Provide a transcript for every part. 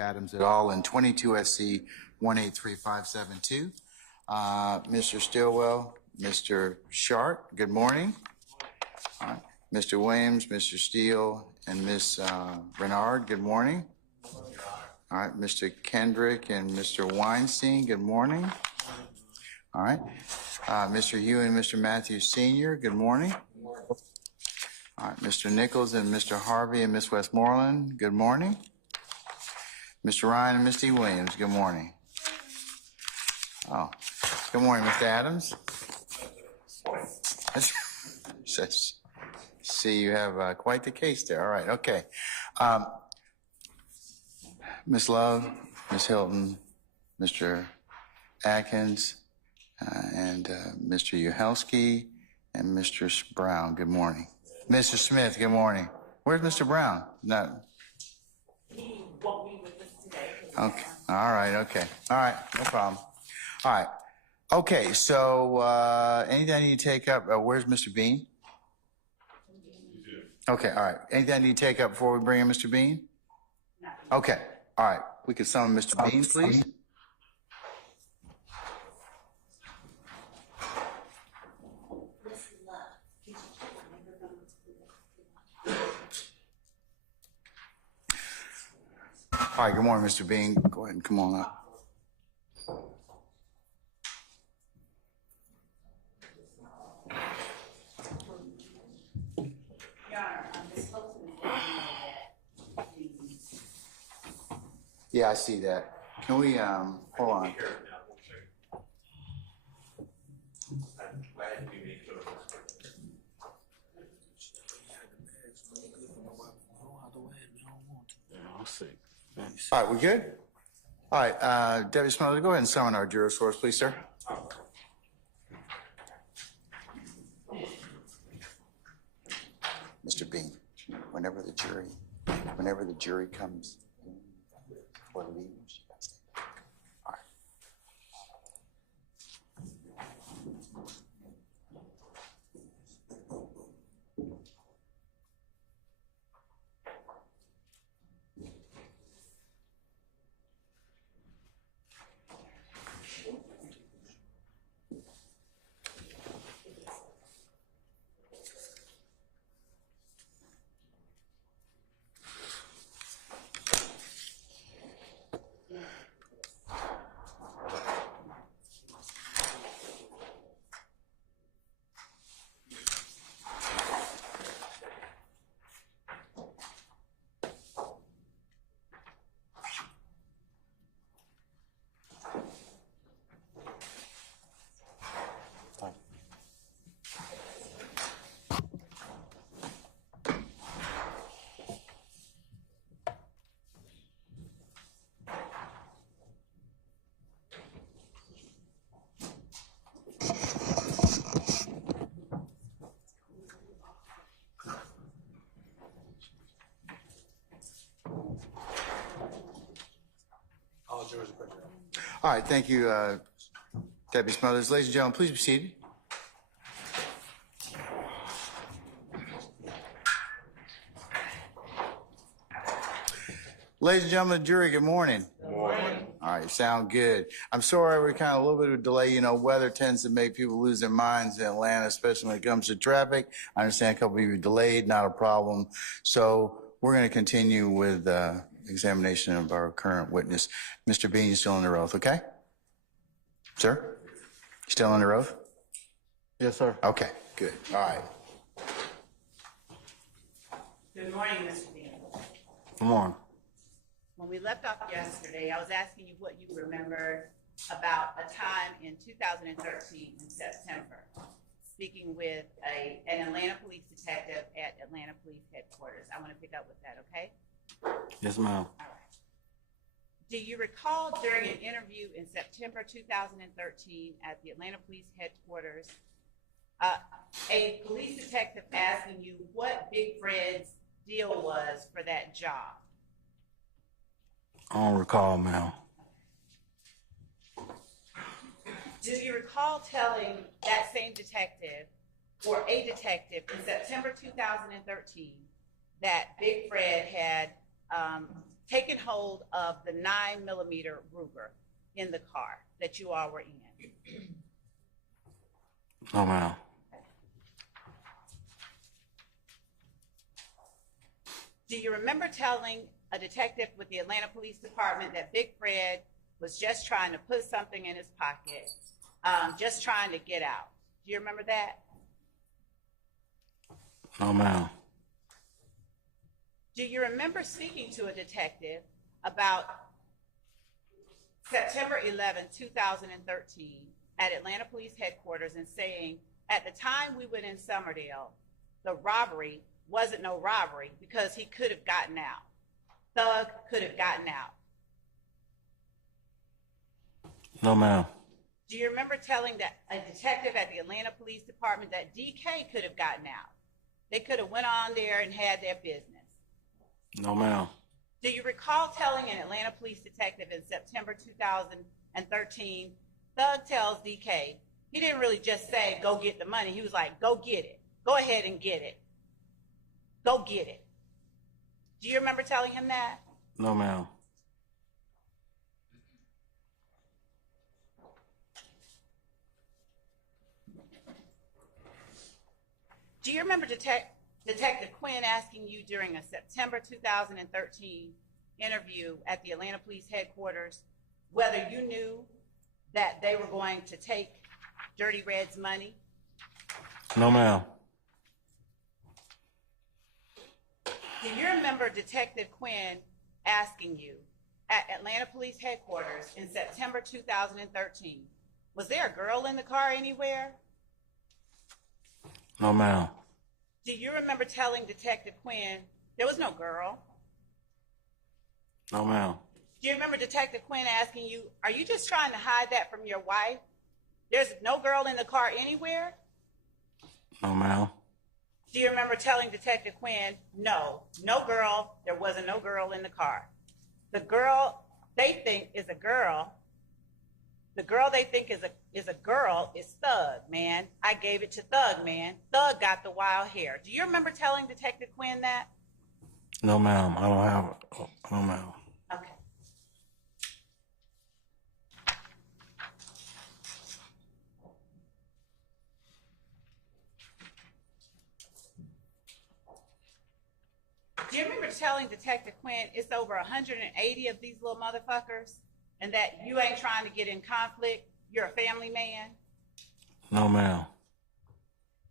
Adams et al. In 22 SC 183-572. Mr. Stillwell, Mr. Sharp, good morning. All right. Mr. Williams, Mr. Steele, and Ms. Renard, good morning. All right, Mr. Kendrick and Mr. Weinstein, good morning. All right, Mr. Hugh and Mr. Matthews Sr., good morning. All right, Mr. Nichols and Mr. Harvey and Ms. Westmoreland, good morning. Mr. Ryan and Ms. D. Williams, good morning. Oh, good morning, Mr. Adams. See, you have quite the case there. All right, okay. Ms. Love, Ms. Hilton, Mr. Atkins, and Mr. Uhelski, and Mr. Brown, good morning. Mr. Smith, good morning. Where's Mr. Brown? No. He won't be with us today. Okay, all right, okay. All right, no problem. All right, okay, so anything I need to take up, where's Mr. Bean? Okay, all right. Anything I need to take up before we bring in Mr. Bean? No. Okay, all right. We could summon Mr. Bean, please. All right, good morning, Mr. Bean. Go ahead and come on up. Yeah, I see that. Can we, hold on. All right, we good? All right, Debbie Smothers, go ahead and summon our juror source, please, sir. Mr. Bean, whenever the jury comes or leaves, all right. All right, thank you, Debbie Smothers. Ladies and gentlemen, please be seated. Ladies and gentlemen of the jury, good morning. Good morning. All right, sound good. I'm sorry we're kind of a little bit of a delay. You know, weather tends to make people lose their minds in Atlanta, especially when it comes to traffic. I understand a couple of you delayed, not a problem. So we're going to continue with examination of our current witness. Mr. Bean, you're still under oath, okay? Sir? Still under oath? Yes, sir. Okay, good. All right. Good morning, Mr. Bean. Good morning. When we left off yesterday, I was asking you what you remember about a time in 2013 in September, speaking with an Atlanta police detective at Atlanta Police Headquarters. I want to pick up with that, okay? Yes, ma'am. All right. Do you recall during an interview in September 2013 at the Atlanta Police Headquarters, a police detective asking you what Big Fred's deal was for that job? I don't recall, ma'am. Do you recall telling that same detective or a detective in September 2013 that Big Fred had taken hold of the 9mm Ruger in the car that you all were in? No, ma'am. Do you remember telling a detective with the Atlanta Police Department that Big Fred was just trying to put something in his pocket, just trying to get out? Do you remember that? No, ma'am. Do you remember speaking to a detective about September 11, 2013 at Atlanta Police Headquarters and saying, at the time we went in Summerdale, the robbery wasn't no robbery because he could have gotten out. Thug could have gotten out. No, ma'am. Do you remember telling a detective at the Atlanta Police Department that DK could have gotten out? They could have went on there and had their business. No, ma'am. Do you recall telling an Atlanta police detective in September 2013, Thug tells DK, he didn't really just say, go get the money. He was like, go get it. Go ahead and get it. Go get it. Do you remember telling him that? No, ma'am. Do you remember Detective Quinn asking you during a September 2013 interview at the Atlanta Police Headquarters whether you knew that they were going to take Dirty Red's money? No, ma'am. Do you remember Detective Quinn asking you at Atlanta Police Headquarters in September 2013, was there a girl in the car anywhere? No, ma'am. Do you remember telling Detective Quinn there was no girl? No, ma'am. Do you remember Detective Quinn asking you, are you just trying to hide that from your wife? There's no girl in the car anywhere? No, ma'am. Do you remember telling Detective Quinn, no girl, there wasn't no girl in the car? The girl they think is a girl, the girl they think is a girl is Thug, man. I gave it to Thug, man. Thug got the wild hair. Do you remember telling Detective Quinn that? No, ma'am. I don't have it. No, ma'am. Okay. Do you remember telling Detective Quinn it's over 180 of these little motherfuckers and that you ain't trying to get in conflict? You're a family man? No, ma'am.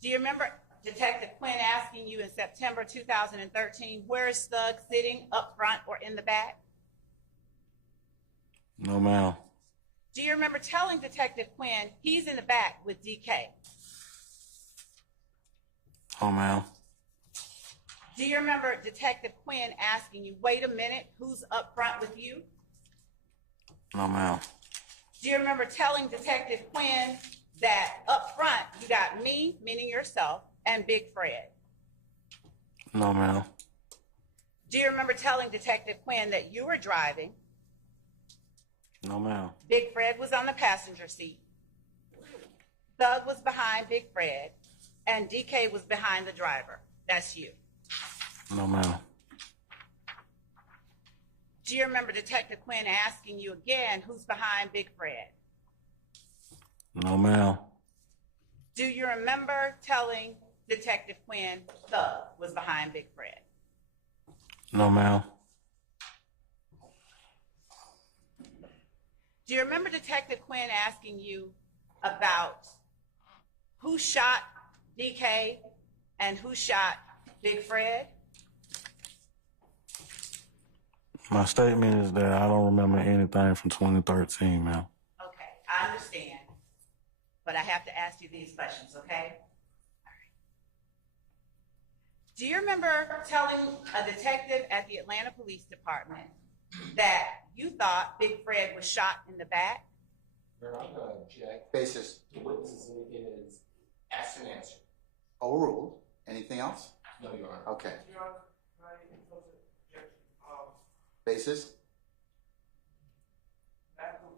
Do you remember Detective Quinn asking you in September 2013, where is Thug sitting, up front or in the back? No, ma'am. Do you remember telling Detective Quinn he's in the back with DK? No, ma'am. Do you remember Detective Quinn asking you, wait a minute, who's up front with you? No, ma'am. Do you remember telling Detective Quinn that up front you got me, meaning yourself, and Big Fred? No, ma'am. Do you remember telling Detective Quinn that you were driving, No, ma'am. Big Fred was on the passenger seat, Thug was behind Big Fred, and DK was behind the driver? That's you. No, ma'am. Do you remember Detective Quinn asking you again, who's behind Big Fred? No, ma'am. Do you remember telling Detective Quinn Thug was behind Big Fred? No, ma'am. Do you remember Detective Quinn asking you about who shot DK and who shot Big Fred? My statement is that I don't remember anything from 2013, ma'am. Okay, I understand, but I have to ask you these questions, okay? All right. Do you remember telling a detective at the Atlanta Police Department that you thought Big Fred was shot in the back? Your Honor, I'm going to object. Basis The witness's indicated is asked and answered. overruled. Anything else? No, Your Honor. Okay. Your Honor, can I impose an objection? Basis? Medical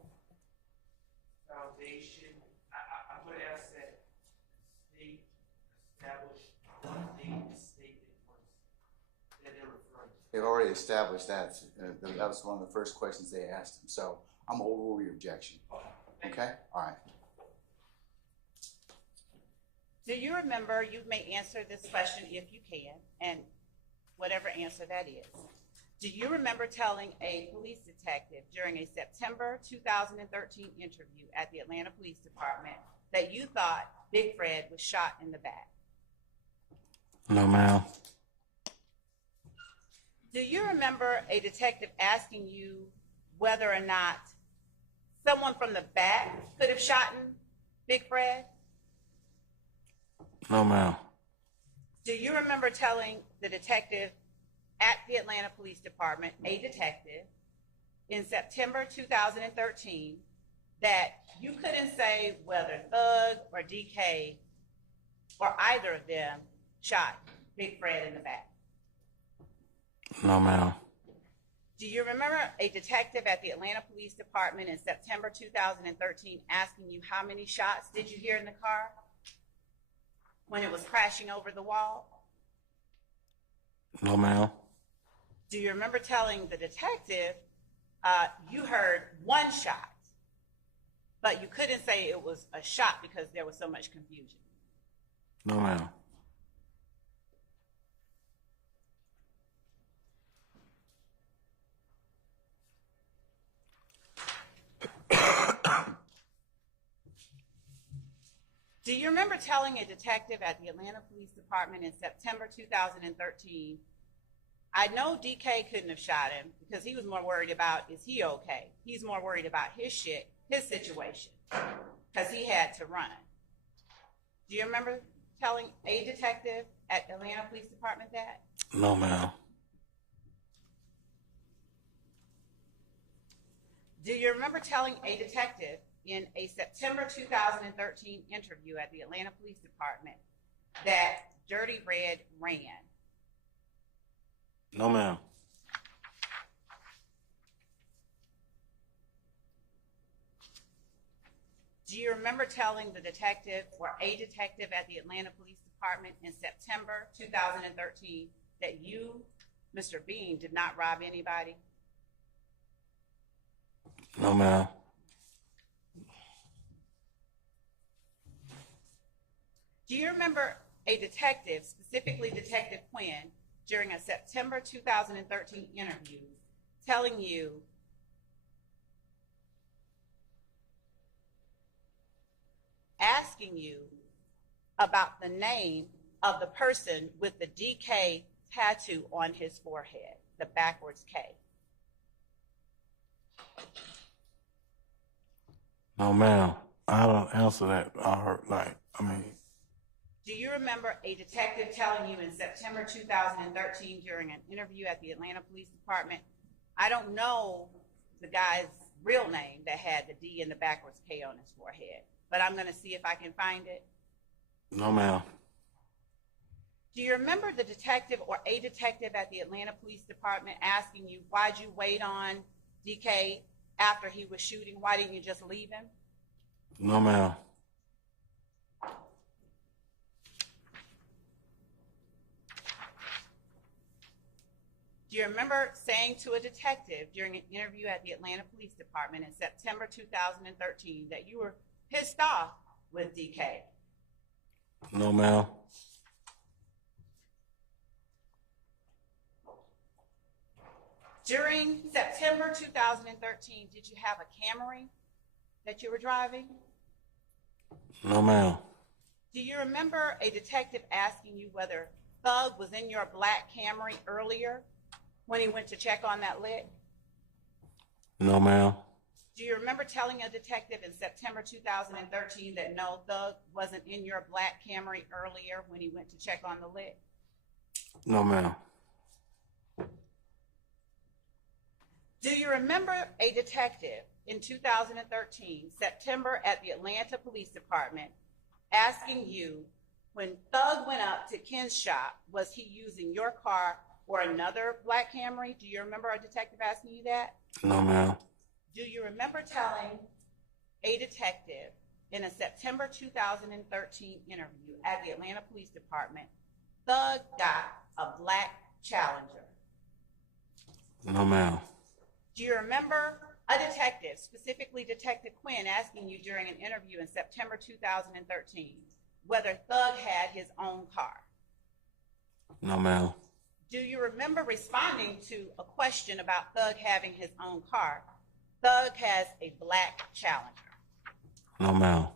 foundation, I'm going to ask that state establish what the statement was that they're referring to. They've already established that. That was one of the first questions they asked him. So I'm gonna overrule your objection. Okay? All right. Do you remember, you may answer this question if you can, and whatever answer that is. Do you remember telling a police detective during a September 2013 interview at the Atlanta Police Department that you thought Big Fred was shot in the back? No, ma'am. Do you remember a detective asking you whether or not someone from the back could have shot Big Fred? No, ma'am. Do you remember telling the detective at the Atlanta Police Department, a detective, in September 2013, that you couldn't say whether Thug or DK or either of them shot Big Fred in the back? No, ma'am. Do you remember a detective at the Atlanta Police Department in September 2013 asking you how many shots did you hear in the car when it was crashing over the wall? No, ma'am. Do you remember telling the detective you heard one shot, but you couldn't say it was a shot because there was so much confusion? No, ma'am. Do you remember telling a detective at the Atlanta Police Department in September 2013, I know DK couldn't have shot him because he was more worried about, is he okay? He's more worried about his shit, his situation, because he had to run. Do you remember telling a detective at Atlanta Police Department that? No, ma'am. Do you remember telling a detective in a September 2013 interview at the Atlanta Police Department that Dirty Red ran? No, ma'am. Do you remember telling the detective or a detective at the Atlanta Police Department in September 2013 that you, Mr. Bean, did not rob anybody? No, ma'am. Do you remember a detective, specifically Detective Quinn, during a September 2013 interview telling you asking you about the name of the person with the DK tattoo on his forehead, the backwards K? No, ma'am. I don't answer that. Do you remember a detective telling you in September 2013 during an interview at the Atlanta Police Department, I don't know the guy's real name that had the D and the backwards K on his forehead, but I'm going to see if I can find it? No, ma'am. Do you remember the detective or a detective at the Atlanta Police Department asking you, why'd you wait on DK after he was shooting? Why didn't you just leave him? No, ma'am. Do you remember saying to a detective during an interview at the Atlanta Police Department in September 2013 that you were pissed off with DK? No, ma'am. During September 2013, did you have a Camry that you were driving? No, ma'am. Do you remember a detective asking you whether Thug was in your black Camry earlier when he went to check on that lick? No, ma'am. Do you remember telling a detective in September 2013 that no, Thug wasn't in your black Camry earlier when he went to check on the lick? No, ma'am. Do you remember a detective in 2013, September, at the Atlanta Police Department, asking you when Thug went up to Ken's shop, was he using your car or another black Camry? Do you remember a detective asking you that? No, ma'am. Do you remember telling a detective in a September 2013 interview at the Atlanta Police Department, Thug got a black Challenger? No, ma'am. Do you remember a detective, specifically Detective Quinn, asking you during an interview in September 2013 whether Thug had his own car? No, ma'am. Do you remember responding to a question about Thug having his own car? Thug has a black Challenger. No, ma'am.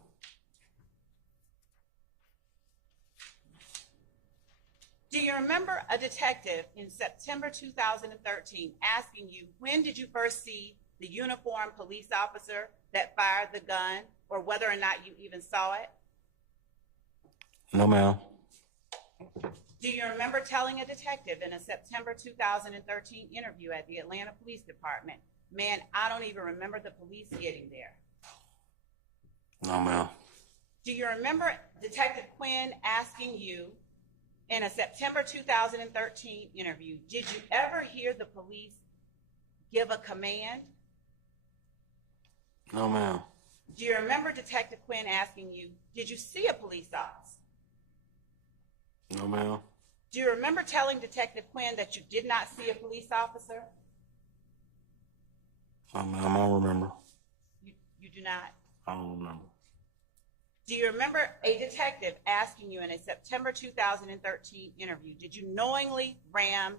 Do you remember a detective in September 2013 asking you, when did you first see the uniformed police officer that fired the gun, or whether or not you even saw it? No, ma'am. Do you remember telling a detective in a September 2013 interview at the Atlanta Police Department, man, I don't even remember the police getting there? No, ma'am. Do you remember Detective Quinn asking you in a September 2013 interview, did you ever hear the police give a command? No, ma'am. Do you remember Detective Quinn asking you, did you see a police officer? No, ma'am. Do you remember telling Detective Quinn that you did not see a police officer? No, ma'am. I don't remember. You do not? I don't remember. Do you remember a detective asking you in a September 2013 interview, did you knowingly ram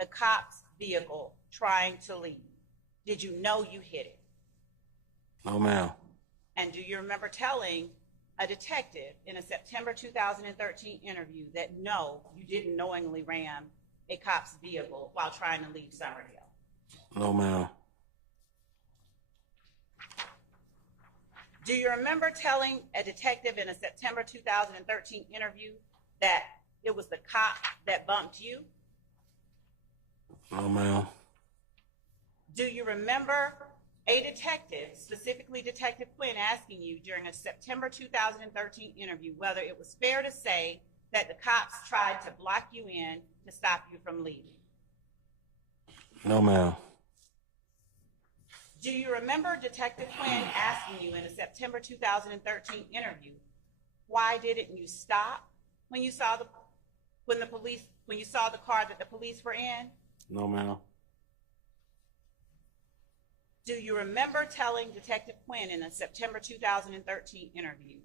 the cop's vehicle trying to leave? Did you know you hit it? No, ma'am. And do you remember telling a detective in a September 2013 interview that no, you didn't knowingly ram a cop's vehicle while trying to leave Summerhill? No, ma'am. Do you remember telling a detective in a September 2013 interview that it was the cop that bumped you? No, ma'am. Do you remember a detective, specifically Detective Quinn, asking you during a September 2013 interview whether it was fair to say that the cops tried to block you in to stop you from leaving? No, ma'am. Do you remember Detective Quinn asking you in a September 2013 interview, why didn't you stop when you saw the car that the police were in? No, ma'am. Do you remember telling Detective Quinn in a September 2013 interview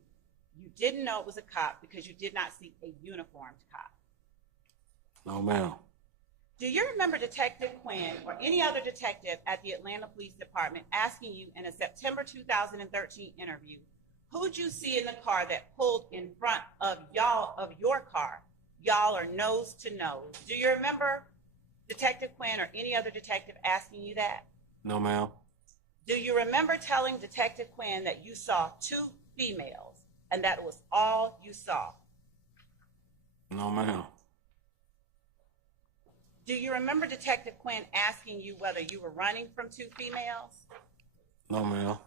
you didn't know it was a cop because you did not see a uniformed cop? No, ma'am. Do you remember Detective Quinn or any other detective at the Atlanta Police Department asking you in a September 2013 interview, who'd you see in the car that pulled in front of your car? Y'all are nose to nose. Do you remember Detective Quinn or any other detective asking you that? No, ma'am. Do you remember telling Detective Quinn that you saw two females and that was all you saw? No, ma'am. Do you remember Detective Quinn asking you whether you were running from two females? No, ma'am.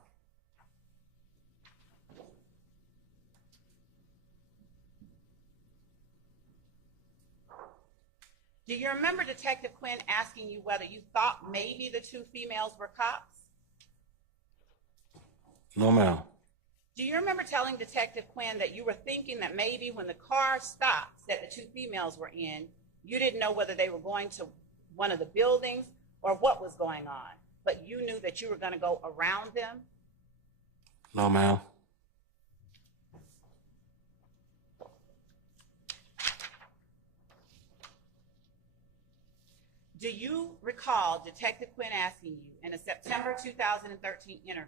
Do you remember Detective Quinn asking you whether you thought maybe the two females were cops? No, ma'am. Do you remember telling Detective Quinn that you were thinking that maybe when the car stopped that the two females were in, you didn't know whether they were going to one of the buildings or what was going on, but you knew that you were going to go around them? No, ma'am. Do you recall Detective Quinn asking you in a September 2013 interview,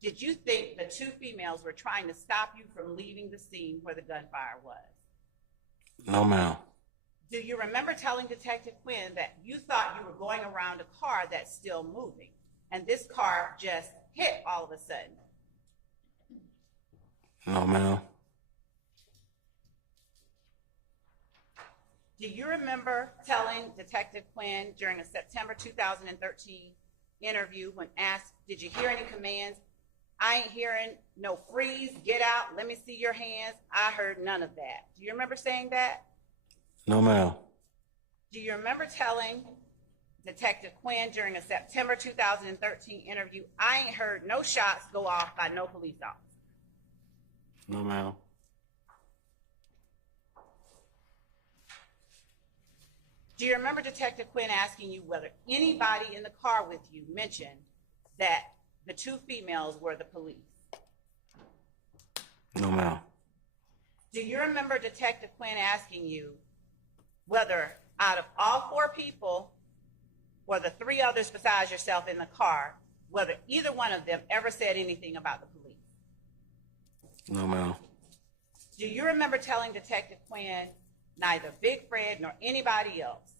did you think the two females were trying to stop you from leaving the scene where the gunfire was? No, ma'am. Do you remember telling Detective Quinn that you thought you were going around a car that's still moving, and this car just hit all of a sudden? No, ma'am. Do you remember telling Detective Quinn during a September 2013 interview when asked, did you hear any commands? I ain't hearing no freeze, get out, let me see your hands. I heard none of that. Do you remember saying that? No, ma'am. Do you remember telling Detective Quinn during a September 2013 interview, I ain't heard no shots go off by no police officer? No, ma'am. Do you remember Detective Quinn asking you whether anybody in the car with you mentioned that the two females were the police? No, ma'am. Do you remember Detective Quinn asking you whether out of all four people, or the three others besides yourself in the car, whether either one of them ever said anything about the police? No, ma'am. Do you remember telling Detective Quinn neither Big Fred nor anybody else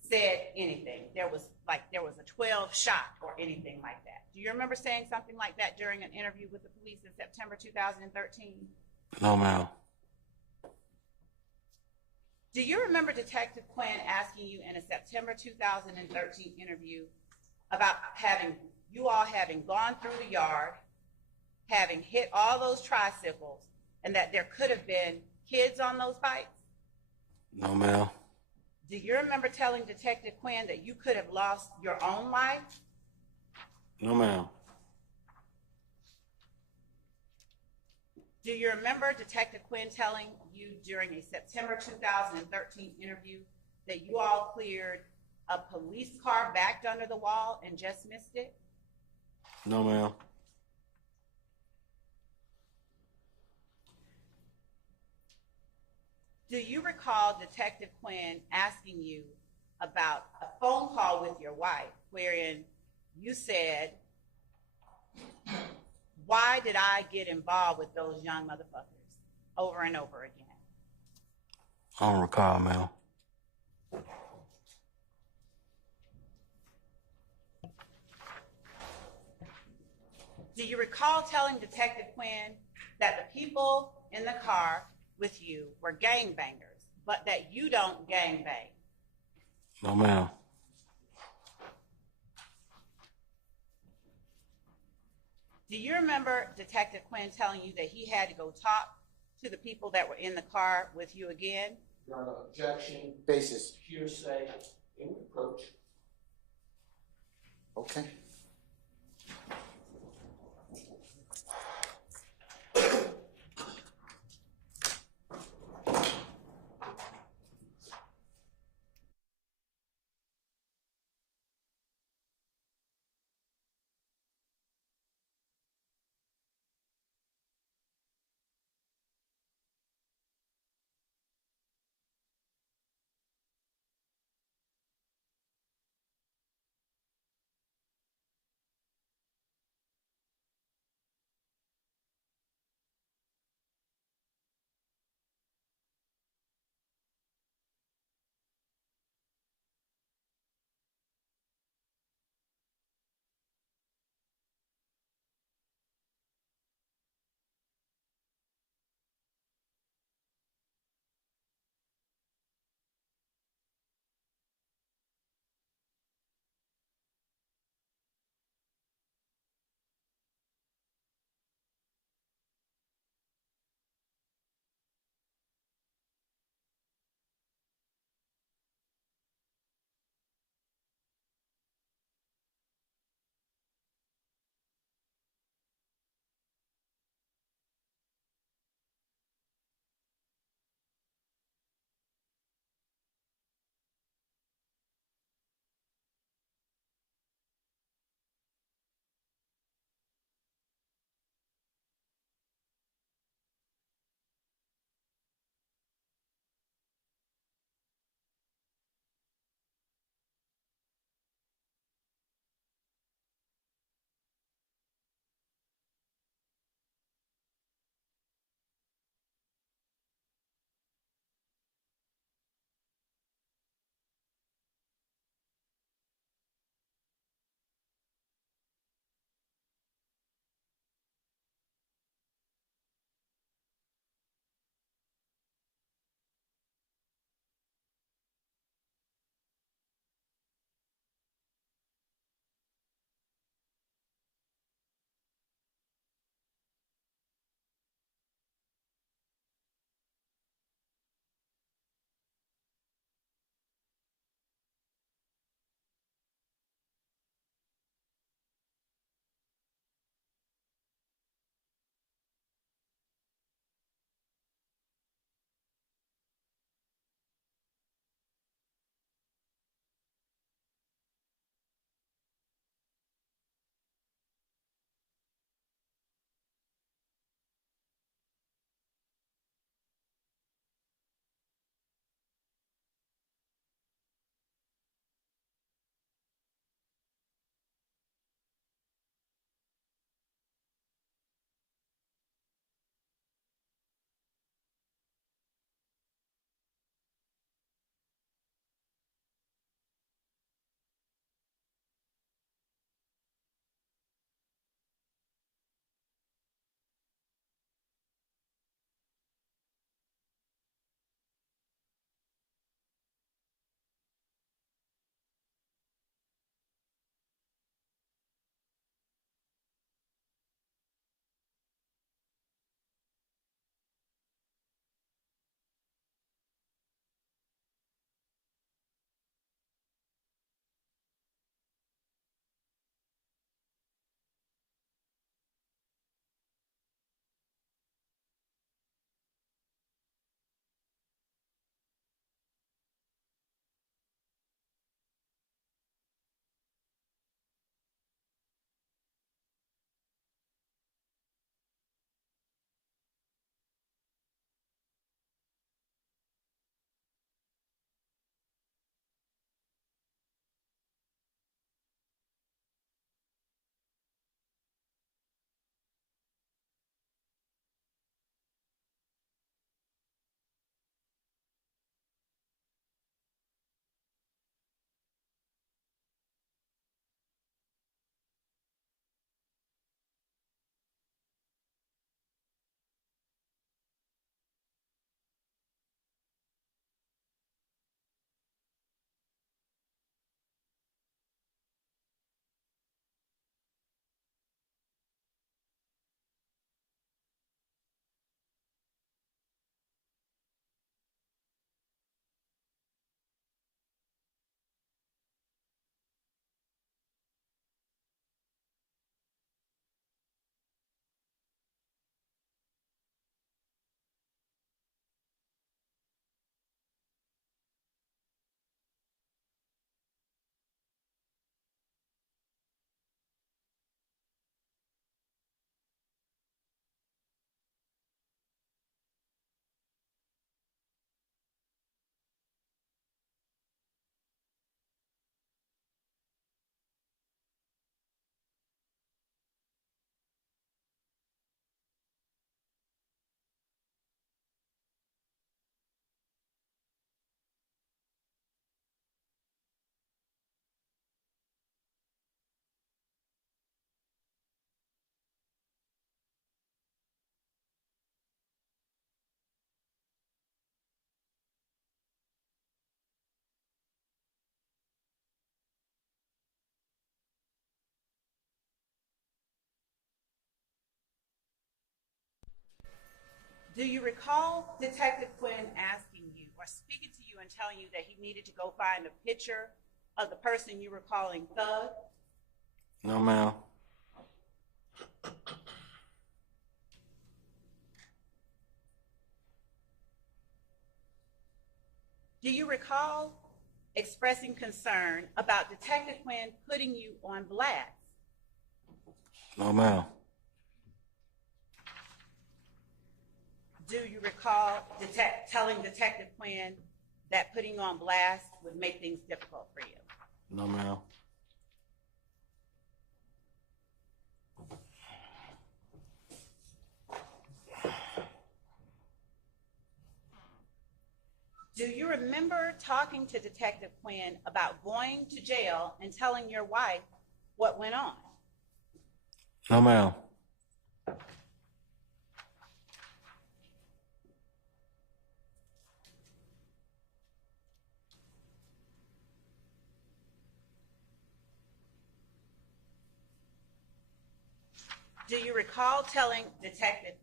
said anything? There was a 12 shot or anything like that. Do you remember saying something like that during an interview with the police in September 2013? No, ma'am. Do you remember Detective Quinn asking you in a September 2013 interview about you all having gone through the yard, having hit all those tricycles, and that there could have been kids on those bikes? No, ma'am. Do you remember telling Detective Quinn that you could have lost your own life? No, ma'am. Do you remember Detective Quinn telling you during a September 2013 interview that you all cleared a police car backed under the wall and just missed it? No, ma'am. Do you recall Detective Quinn asking you about a phone call with your wife wherein you said, "Why did I get involved with those young motherfuckers?" over and over again? I don't recall, ma'am. Do you recall telling Detective Quinn that the people in the car with you were gangbangers, but that you don't gangbang? No, ma'am. Do you remember Detective Quinn telling you that he had to go talk to the people that were in the car with you again? Your Honor, objection, basis hearsay, in reproach. Okay. Do you recall Detective Quinn asking you or speaking to you and telling you that he needed to go find a picture of the person you were calling Thug? No, ma'am. Do you recall expressing concern about Detective Quinn putting you on blast? No, ma'am. Do you recall telling Detective Quinn that putting you on blast would make things difficult for you? No, ma'am. Do you remember talking to Detective Quinn about going to jail and telling your wife what went on? No, ma'am. Do you recall telling Detective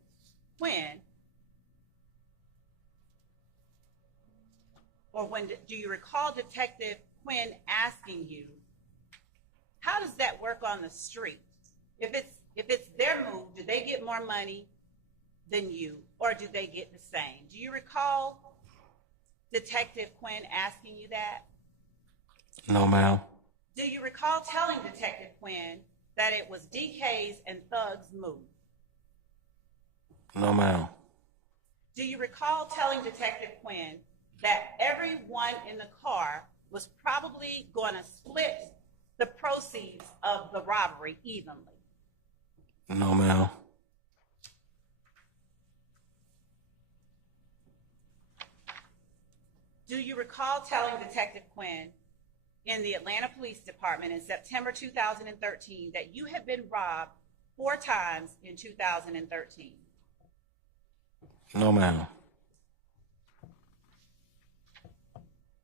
Quinn, do you recall Detective Quinn asking you, how does that work on the street? If it's their move, do they get more money than you, or do they get the same? Do you recall Detective Quinn asking you that? No, ma'am. Do you recall telling Detective Quinn that it was DK's and Thug's move? No, ma'am. Do you recall telling Detective Quinn that everyone in the car was probably going to split the proceeds of the robbery evenly? No, ma'am. Do you recall telling Detective Quinn in the Atlanta Police Department in September 2013 that you had been robbed 4 times in 2013? No, ma'am.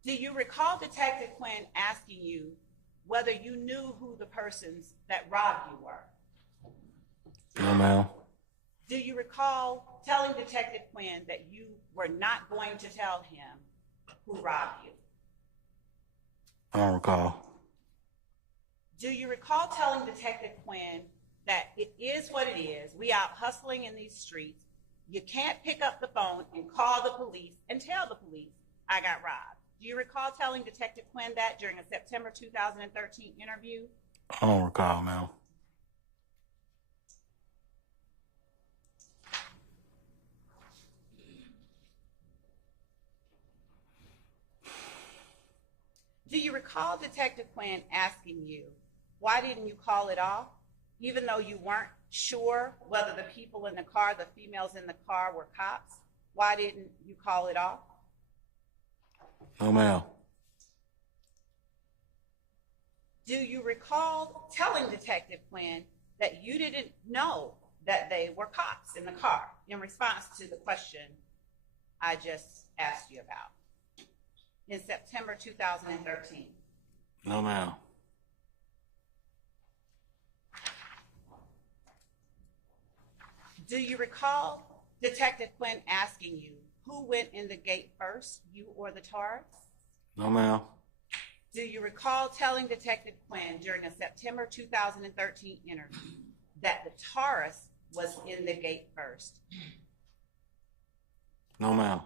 Do you recall Detective Quinn asking you whether you knew who the persons that robbed you were? No, ma'am. Do you recall telling Detective Quinn that you were not going to tell him who robbed you? I don't recall. Do you recall telling Detective Quinn that it is what it is, we out hustling in these streets, you can't pick up the phone and call the police and tell the police I got robbed? Do you recall telling Detective Quinn that during a September 2013 interview? I don't recall, ma'am. Do you recall Detective Quinn asking you, why didn't you call it off? Even though you weren't sure whether the people in the car, the females in the car, were cops, why didn't you call it off? No, ma'am. Do you recall telling Detective Quinn that you didn't know that they were cops in the car in response to the question I just asked you about in September 2013? No, ma'am. Do you recall Detective Quinn asking you who went in the gate first, you or the Taurus? No, ma'am. Do you recall telling Detective Quinn during a September 2013 interview that the Taurus was in the gate first? No, ma'am.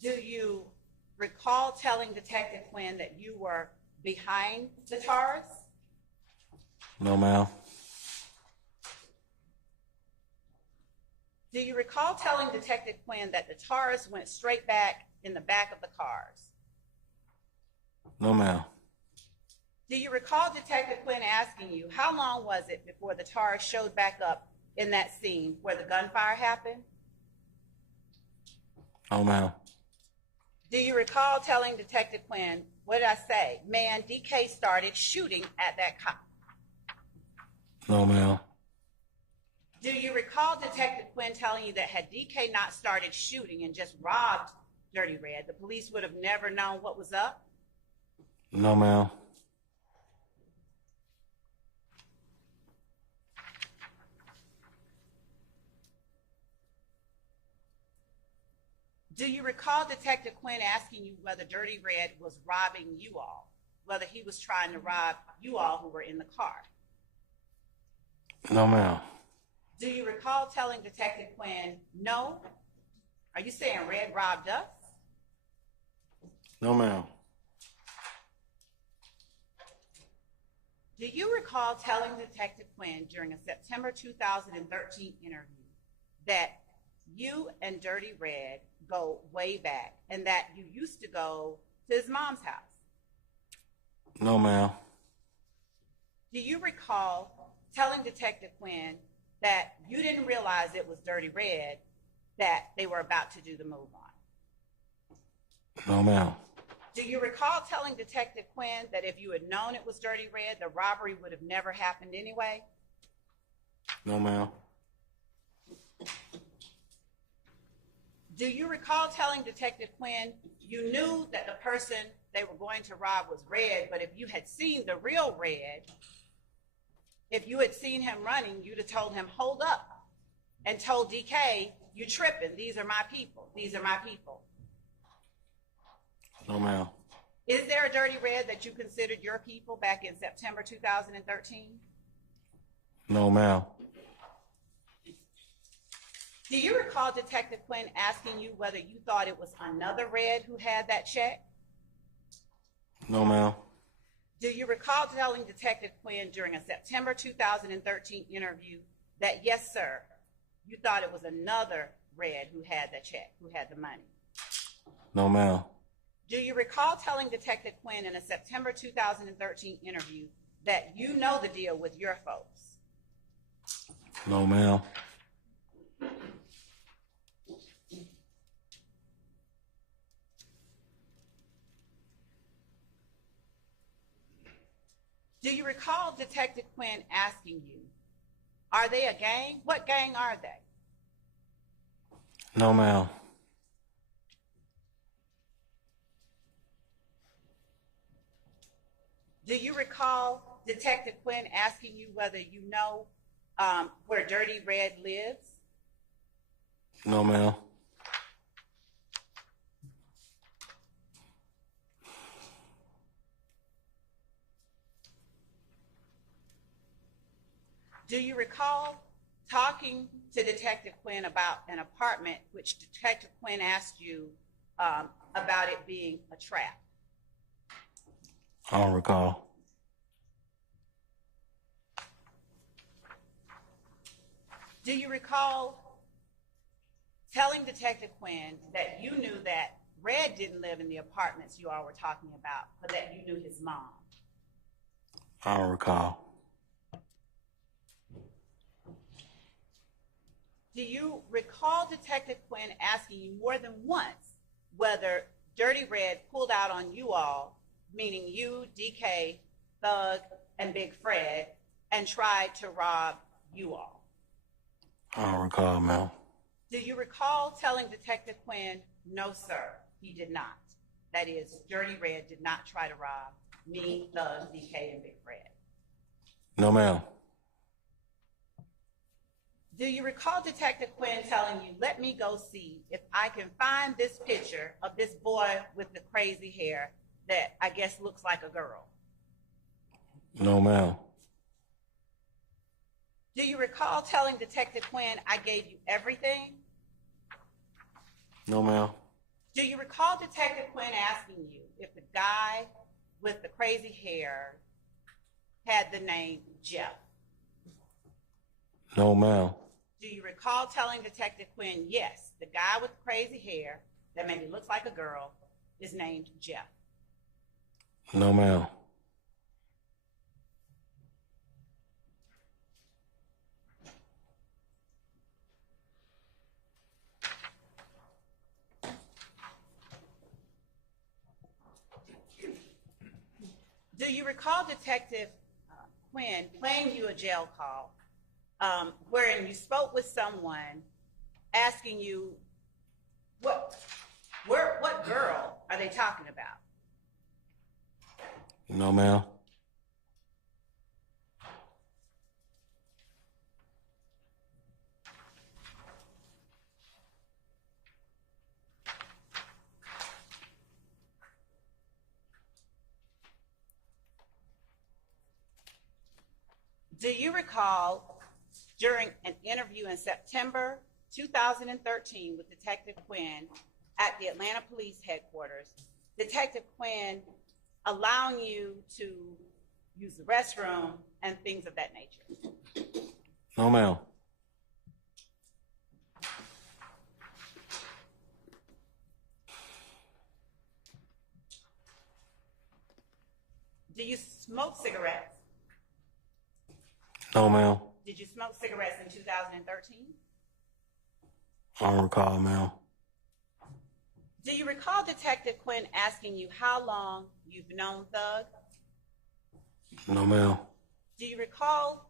Do you recall telling Detective Quinn that you were behind the Taurus? No, ma'am. Do you recall telling Detective Quinn that the Taurus went straight back in the back of the cars? No, ma'am. Do you recall Detective Quinn asking you how long was it before the Taurus showed back up in that scene where the gunfire happened? No, ma'am. Do you recall telling Detective Quinn, what did I say? Man, DK started shooting at that cop. No, ma'am. Do you recall Detective Quinn telling you that had DK not started shooting and just robbed Dirty Red, the police would have never known what was up? No, ma'am. Do you recall Detective Quinn asking you whether Dirty Red was robbing you all, whether he was trying to rob you all who were in the car? No, ma'am. Do you recall telling Detective Quinn, no? Are you saying Red robbed us? No, ma'am. Do you recall telling Detective Quinn during a September 2013 interview that you and Dirty Red go way back and that you used to go to his mom's house? No, ma'am. Do you recall telling Detective Quinn that you didn't realize it was Dirty Red that they were about to do the move on? No, ma'am. Do you recall telling Detective Quinn that if you had known it was Dirty Red, the robbery would have never happened anyway? No, ma'am. Do you recall telling Detective Quinn you knew that the person they were going to rob was Red, but if you had seen the real Red, if you had seen him running, you'd have told him, hold up, and told DK, you tripping, these are my people, these are my people. No, ma'am. Is there a Dirty Red that you considered your people back in September 2013? No, ma'am. Do you recall Detective Quinn asking you whether you thought it was another Red who had that check? No, ma'am. Do you recall telling Detective Quinn during a September 2013 interview that, yes, sir, you thought it was another Red who had the check, who had the money? No, ma'am. Do you recall telling Detective Quinn in a September 2013 interview that you know the deal with your folks? No, ma'am. Do you recall Detective Quinn asking you, are they a gang? What gang are they? No, ma'am. Do you recall Detective Quinn asking you whether you know where Dirty Red lives? No, ma'am. Do you recall talking to Detective Quinn about an apartment which Detective Quinn asked you about it being a trap? I don't recall. Do you recall telling Detective Quinn that you knew that Red didn't live in the apartments you all were talking about, but that you knew his mom? I don't recall. Do you recall Detective Quinn asking you more than once whether Dirty Red pulled out on you all, meaning you, DK, Thug, and Big Fred, and tried to rob you all? I don't recall, ma'am. Do you recall telling Detective Quinn, no, sir, he did not? That is, Dirty Red did not try to rob me, Thug, DK, and Big Fred. No, ma'am. Do you recall Detective Quinn telling you, let me go see if I can find this picture of this boy with the crazy hair that I guess looks like a girl? No, ma'am. Do you recall telling Detective Quinn, I gave you everything? No, ma'am. Do you recall Detective Quinn asking you if the guy with the crazy hair had the name Jeff? No, ma'am. Do you recall telling Detective Quinn, yes, the guy with crazy hair that maybe looks like a girl is named Jeff? No, ma'am. Do you recall Detective Quinn playing you a jail call wherein you spoke with someone asking you, what girl are they talking about? No, ma'am. Do you recall during an interview in September 2013 with Detective Quinn at the Atlanta Police Headquarters, Detective Quinn allowing you to use the restroom and things of that nature? No, ma'am. Do you smoke cigarettes? No, ma'am. Did you smoke cigarettes in 2013? I don't recall, ma'am. Do you recall Detective Quinn asking you how long you've known Thug? No, ma'am. Do you recall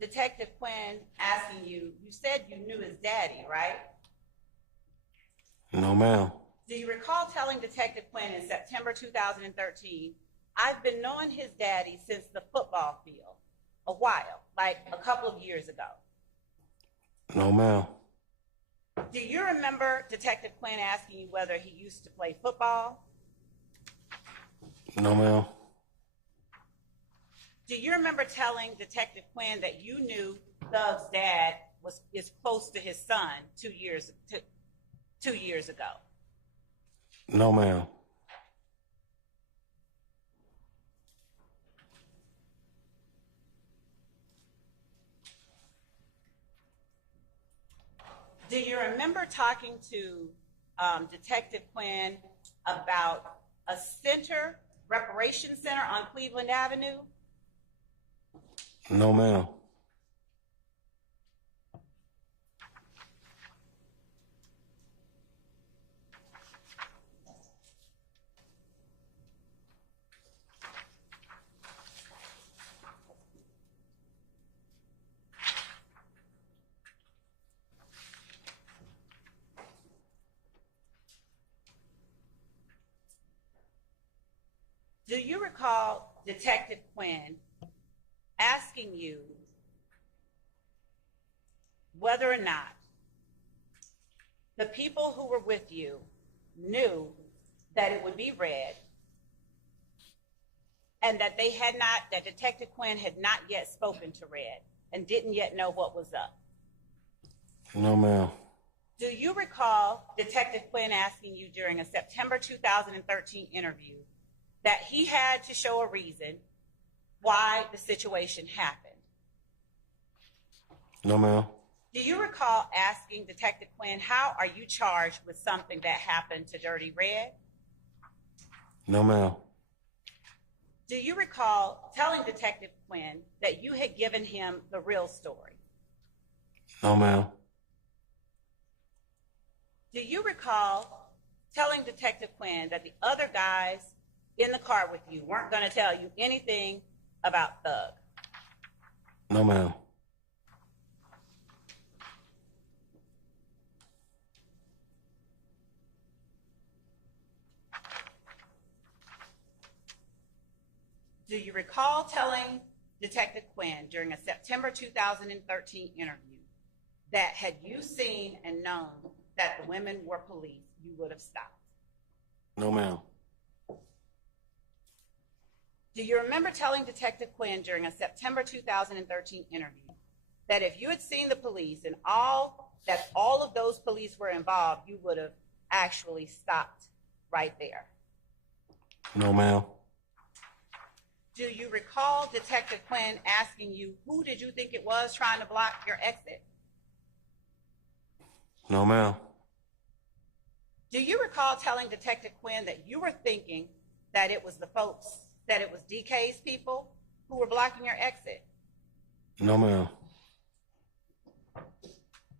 Detective Quinn asking you, you said you knew his daddy, right? No, ma'am. Do you recall telling Detective Quinn in September 2013, I've been knowing his daddy since the football field, a while, like a couple of years ago? No, ma'am. Do you remember Detective Quinn asking you whether he used to play football? No, ma'am. Do you remember telling Detective Quinn that you knew Thug's dad is close to his son 2 years ago? No, ma'am. Do you remember talking to Detective Quinn about a reparation center on Cleveland Avenue? No, ma'am. Do you recall Detective Quinn asking you whether or not the people who were with you knew that it would be read and that that Detective Quinn had not yet spoken to Red and didn't yet know what was up? No, ma'am. Do you recall Detective Quinn asking you during a September 2013 interview that he had to show a reason why the situation happened? No, ma'am. Do you recall asking Detective Quinn, how are you charged with something that happened to Dirty Red? No, ma'am. Do you recall telling Detective Quinn that you had given him the real story? No, ma'am. Do you recall telling Detective Quinn that the other guys in the car with you weren't going to tell you anything about Thug? No, ma'am. Do you recall telling Detective Quinn during a September 2013 interview that had you seen and known that the women were police, you would have stopped? No, ma'am. Do you remember telling Detective Quinn during a September 2013 interview that if you had seen the police and that all of those police were involved, you would have actually stopped right there? No, ma'am. Do you recall Detective Quinn asking you, who did you think it was trying to block your exit? No, ma'am. Do you recall telling Detective Quinn that you were thinking that it was that it was DK's people who were blocking your exit? No, ma'am.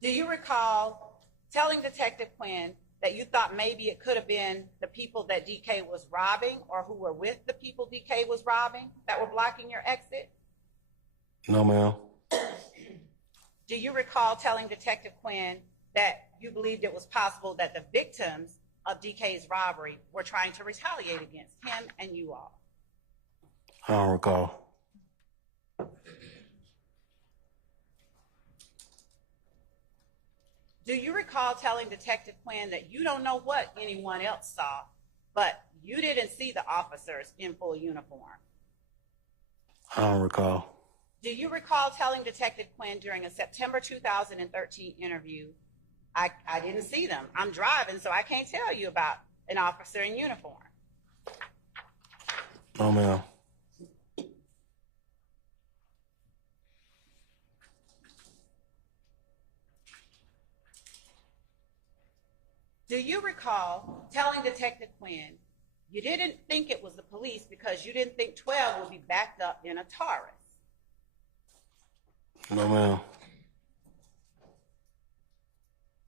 Do you recall telling Detective Quinn that you thought maybe it could have been the people that DK was robbing or who were with the people DK was robbing that were blocking your exit? No, ma'am. Do you recall telling Detective Quinn that you believed it was possible that the victims of DK's robbery were trying to retaliate against him and you all? I don't recall. Do you recall telling Detective Quinn that you don't know what anyone else saw, but you didn't see the officers in full uniform? I don't recall. Do you recall telling Detective Quinn during a September 2013 interview, I didn't see them. I'm driving, so I can't tell you about an officer in uniform. No, ma'am. Do you recall telling Detective Quinn you didn't think it was the police because you didn't think 12 would be backed up in a Taurus? No, ma'am.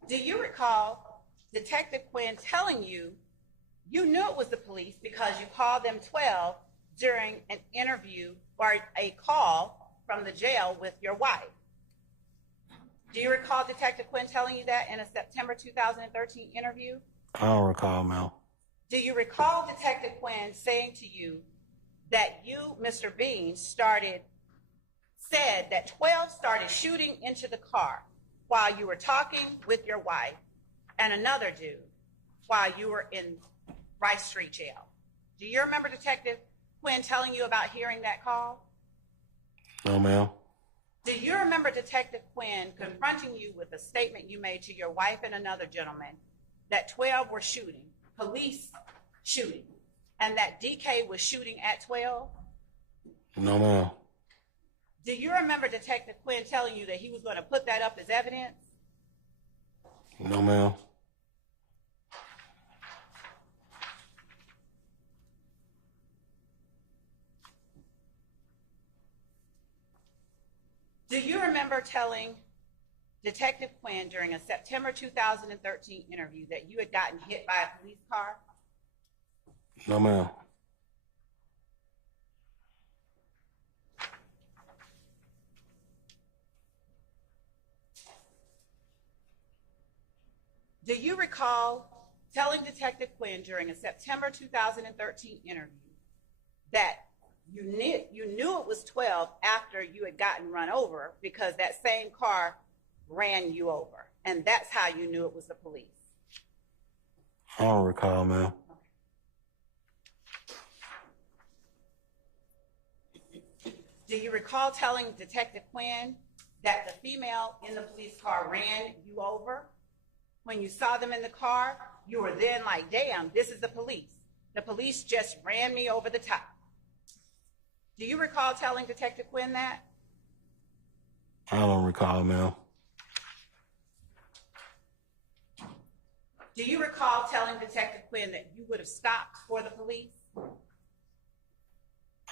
Do you recall Detective Quinn telling you you knew it was the police because you called them 12 during an interview or a call from the jail with your wife? Do you recall Detective Quinn telling you that in a September 2013 interview? I don't recall, ma'am. Do you recall Detective Quinn saying to you that you, Mr. Bean, said that 12 started shooting into the car while you were talking with your wife and another dude while you were in Rice Street Jail? Do you remember Detective Quinn telling you about hearing that call? No, ma'am. Do you remember Detective Quinn confronting you with a statement you made to your wife and another gentleman that 12 were shooting, police shooting, and that DK was shooting at 12? No, ma'am. Do you remember Detective Quinn telling you that he was going to put that up as evidence? No, ma'am. Do you remember telling Detective Quinn during a September 2013 interview that you had gotten hit by a police car? No, ma'am. Do you recall telling Detective Quinn during a September 2013 interview that you knew it was 12 after you had gotten run over because that same car ran you over, and that's how you knew it was the police? I don't recall, ma'am. Do you recall telling Detective Quinn that the female in the police car ran you over? When you saw them in the car, you were then like, damn, this is the police. The police just ran me over the top. Do you recall telling Detective Quinn that? I don't recall, ma'am. Do you recall telling Detective Quinn that you would have stopped for the police?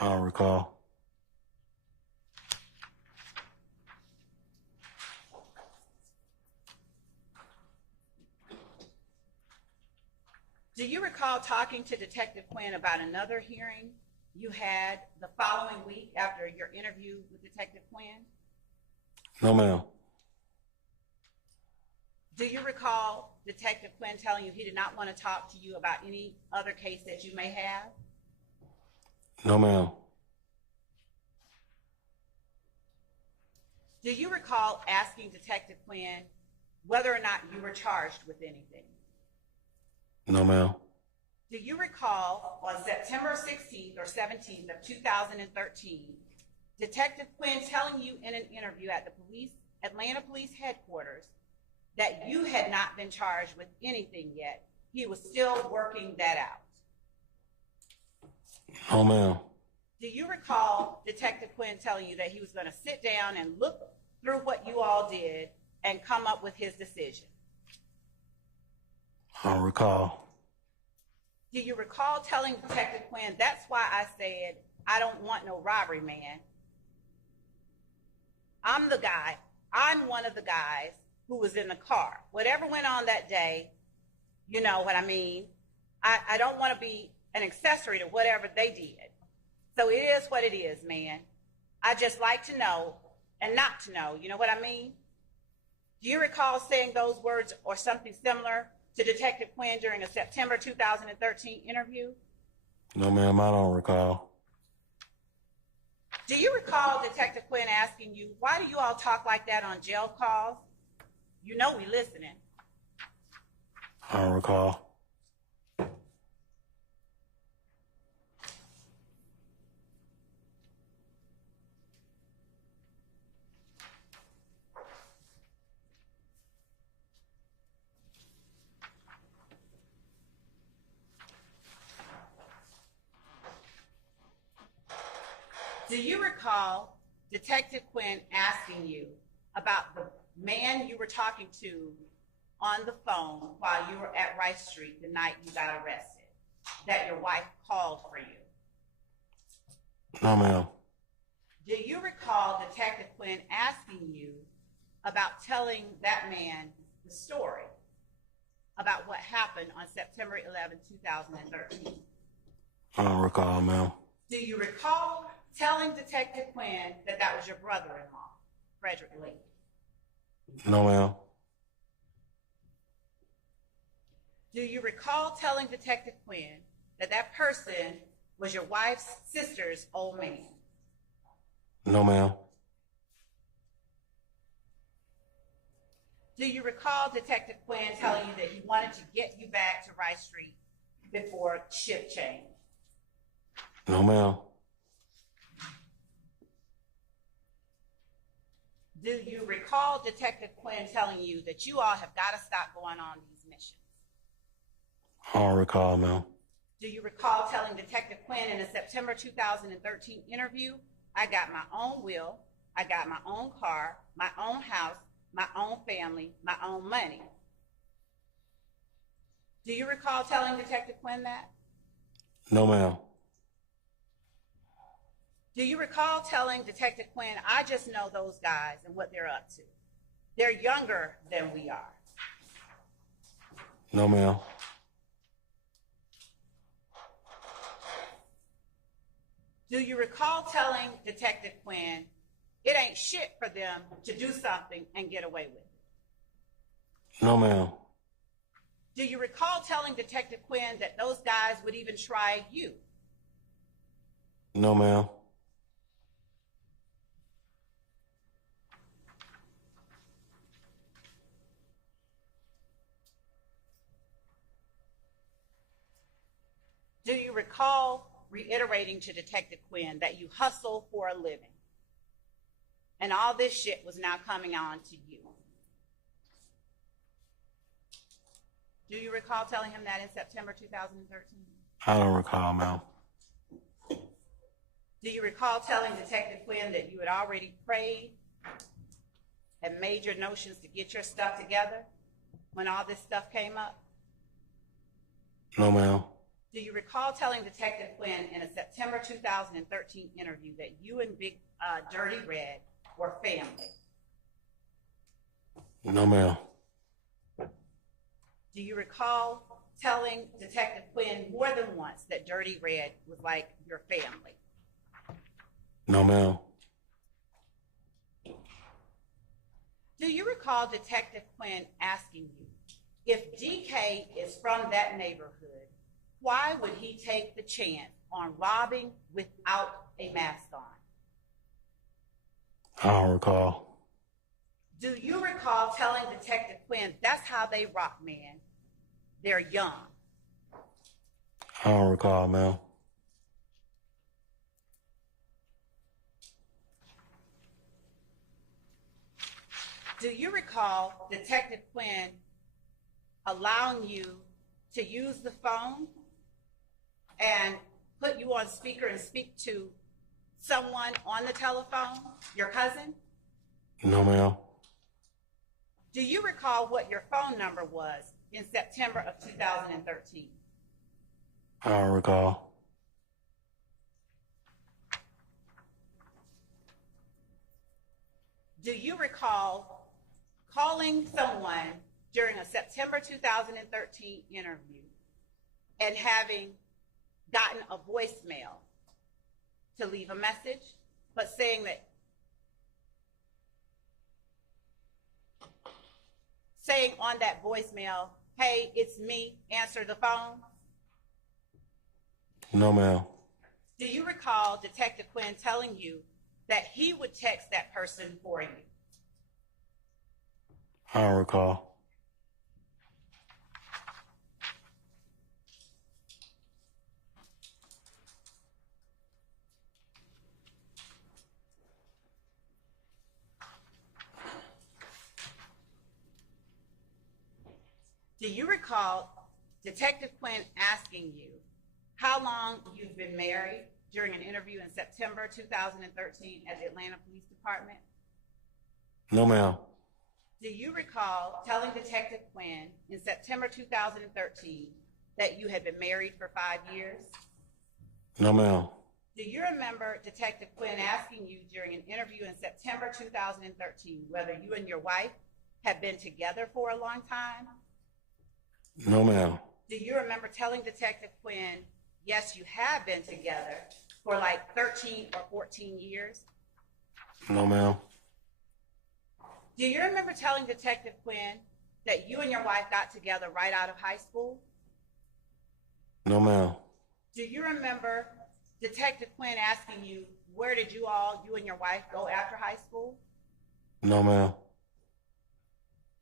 I don't recall. Do you recall talking to Detective Quinn about another hearing you had the following week after your interview with Detective Quinn? No, ma'am. Do you recall Detective Quinn telling you he did not want to talk to you about any other case that you may have? No, ma'am. Do you recall asking Detective Quinn whether or not you were charged with anything? No, ma'am. Do you recall on September 16th or 17th of 2013, Detective Quinn telling you in an interview at the Atlanta Police Headquarters that you had not been charged with anything yet? He was still working that out. No, ma'am. Do you recall Detective Quinn telling you that he was going to sit down and look through what you all did and come up with his decision? I don't recall. Do you recall telling Detective Quinn, that's why I said, I don't want no robbery, man. I'm one of the guys who was in the car. Whatever went on that day, you know what I mean? I don't want to be an accessory to whatever they did. So it is what it is, man. I just like to know and not to know, you know what I mean? Do you recall saying those words or something similar to Detective Quinn during a September 2013 interview? No, ma'am, I don't recall. Do you recall Detective Quinn asking you, why do you all talk like that on jail calls? You know we listening. I don't recall. Do you recall Detective Quinn asking you about the man you were talking to on the phone while you were at Rice Street the night you got arrested, that your wife called for you? No, ma'am. Do you recall Detective Quinn asking you about telling that man the story about what happened on September 11, 2013? I don't recall, ma'am. Do you recall telling Detective Quinn that that was your brother-in-law, Frederick Lee? No, ma'am. Do you recall telling Detective Quinn that that person was your wife's sister's old man? No, ma'am. Do you recall Detective Quinn telling you that he wanted to get you back to Rice Street before shift change? No, ma'am. Do you recall Detective Quinn telling you that you all have got to stop going on these missions? I don't recall, ma'am. Do you recall telling Detective Quinn in a September 2013 interview, I got my own will, I got my own car, my own house, my own family, my own money? Do you recall telling Detective Quinn that? No, ma'am. Do you recall telling Detective Quinn, I just know those guys and what they're up to? They're younger than we are. No, ma'am. Do you recall telling Detective Quinn, it ain't shit for them to do something and get away with it? No, ma'am. Do you recall telling Detective Quinn that those guys would even try you? No, ma'am. Do you recall reiterating to Detective Quinn that you hustle for a living and all this shit was now coming on to you? Do you recall telling him that in September 2013? I don't recall, ma'am. Do you recall telling Detective Quinn that you had already prayed and made your notions to get your stuff together when all this stuff came up? No, ma'am. Do you recall telling Detective Quinn in a September 2013 interview that you and Big Dirty Red were family? No, ma'am. Do you recall telling Detective Quinn more than once that Dirty Red was like your family? No, ma'am. Do you recall Detective Quinn asking you, if DK is from that neighborhood, why would he take the chance on robbing without a mask on? I don't recall. Do you recall telling Detective Quinn, that's how they rock, man? They're young. I don't recall, ma'am. Do you recall Detective Quinn allowing you to use the phone and put you on speaker and speak to someone on the telephone, your cousin? No, ma'am. Do you recall what your phone number was in September of 2013? I don't recall. Do you recall calling someone during a September 2013 interview and having gotten a voicemail to leave a message, but saying on that voicemail, hey, it's me, answer the phone? No, ma'am. Do you recall Detective Quinn telling you that he would text that person for you? I don't recall. Do you recall Detective Quinn asking you how long you've been married during an interview in September 2013 at the Atlanta Police Department? No, ma'am. Do you recall telling Detective Quinn in September 2013 that you had been married for 5 years? No, ma'am. Do you remember Detective Quinn asking you during an interview in September 2013 whether you and your wife had been together for a long time? No, ma'am. Do you remember telling Detective Quinn, yes, you have been together for like 13 or 14 years? No, ma'am. Do you remember telling Detective Quinn that you and your wife got together right out of high school? No, ma'am. Do you remember Detective Quinn asking you, where did you and your wife go after high school? No, ma'am.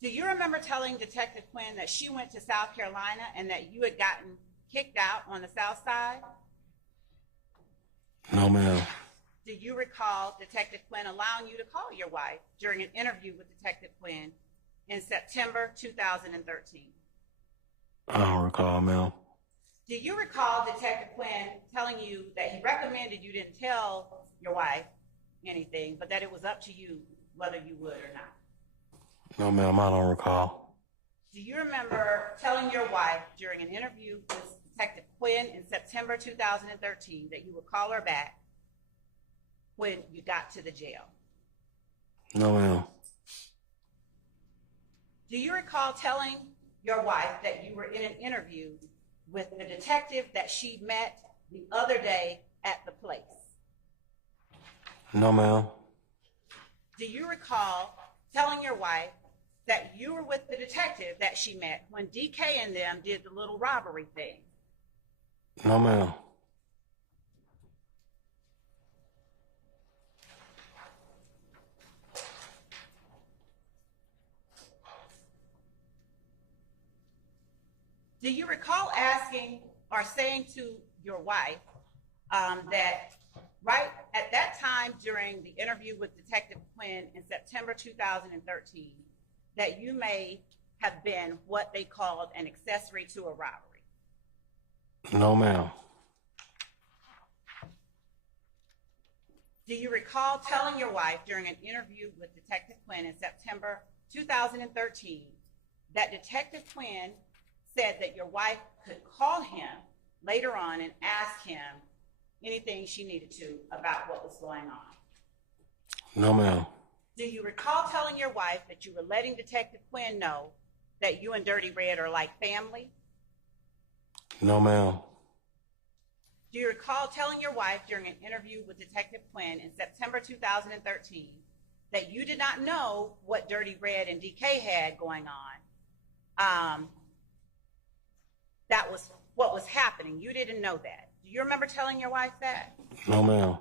Do you remember telling Detective Quinn that she went to South Carolina and that you had gotten kicked out on the South Side? No, ma'am. Do you recall Detective Quinn allowing you to call your wife during an interview with Detective Quinn in September 2013? I don't recall, ma'am. Do you recall Detective Quinn telling you that he recommended you didn't tell your wife anything, but that it was up to you whether you would or not? No, ma'am, I don't recall. Do you remember telling your wife during an interview with Detective Quinn in September 2013 that you would call her back when you got to the jail? No, ma'am. Do you recall telling your wife that you were in an interview with the detective that she met the other day at the place? No, ma'am. Do you recall telling your wife that you were with the detective that she met when DK and them did the little robbery thing? No, ma'am. Do you recall asking or saying to your wife that right at that time during the interview with Detective Quinn in September 2013 that you may have been what they called an accessory to a robbery? No, ma'am. Do you recall telling your wife during an interview with Detective Quinn in September 2013 that Detective Quinn said that your wife could call him later on and ask him anything she needed to about what was going on? No, ma'am. Do you recall telling your wife that you were letting Detective Quinn know that you and Dirty Red are like family? No, ma'am. Do you recall telling your wife during an interview with Detective Quinn in September 2013 that you did not know what Dirty Red and DK had going on? That was what was happening. You didn't know that. Do you remember telling your wife that? No, ma'am.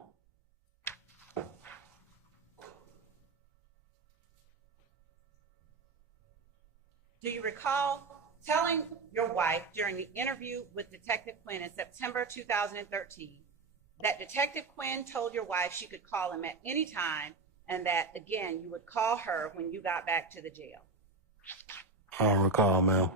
Do you recall telling your wife during the interview with Detective Quinn in September 2013 that Detective Quinn told your wife she could call him at any time and that, again, you would call her when you got back to the jail? I don't recall, ma'am.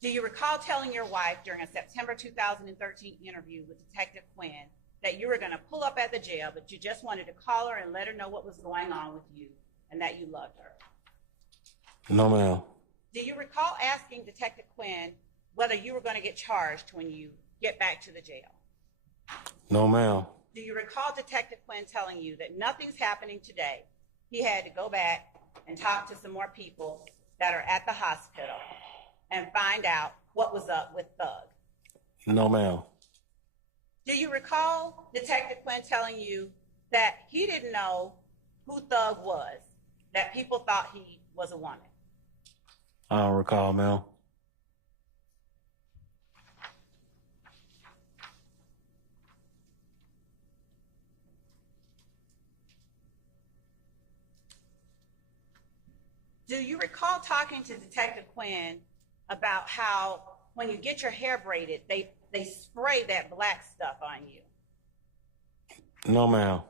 Do you recall telling your wife during a September 2013 interview with Detective Quinn that you were going to pull up at the jail, but you just wanted to call her and let her know what was going on with you and that you loved her? No, ma'am. Do you recall asking Detective Quinn whether you were going to get charged when you get back to the jail? No, ma'am. Do you recall Detective Quinn telling you that nothing's happening today? He had to go back and talk to some more people that are at the hospital and find out what was up with Thug? No, ma'am. Do you recall Detective Quinn telling you that he didn't know who Thug was, that people thought he was a woman? I don't recall, ma'am. Do you recall talking to Detective Quinn about how when you get your hair braided, they spray that black stuff on you? No, ma'am.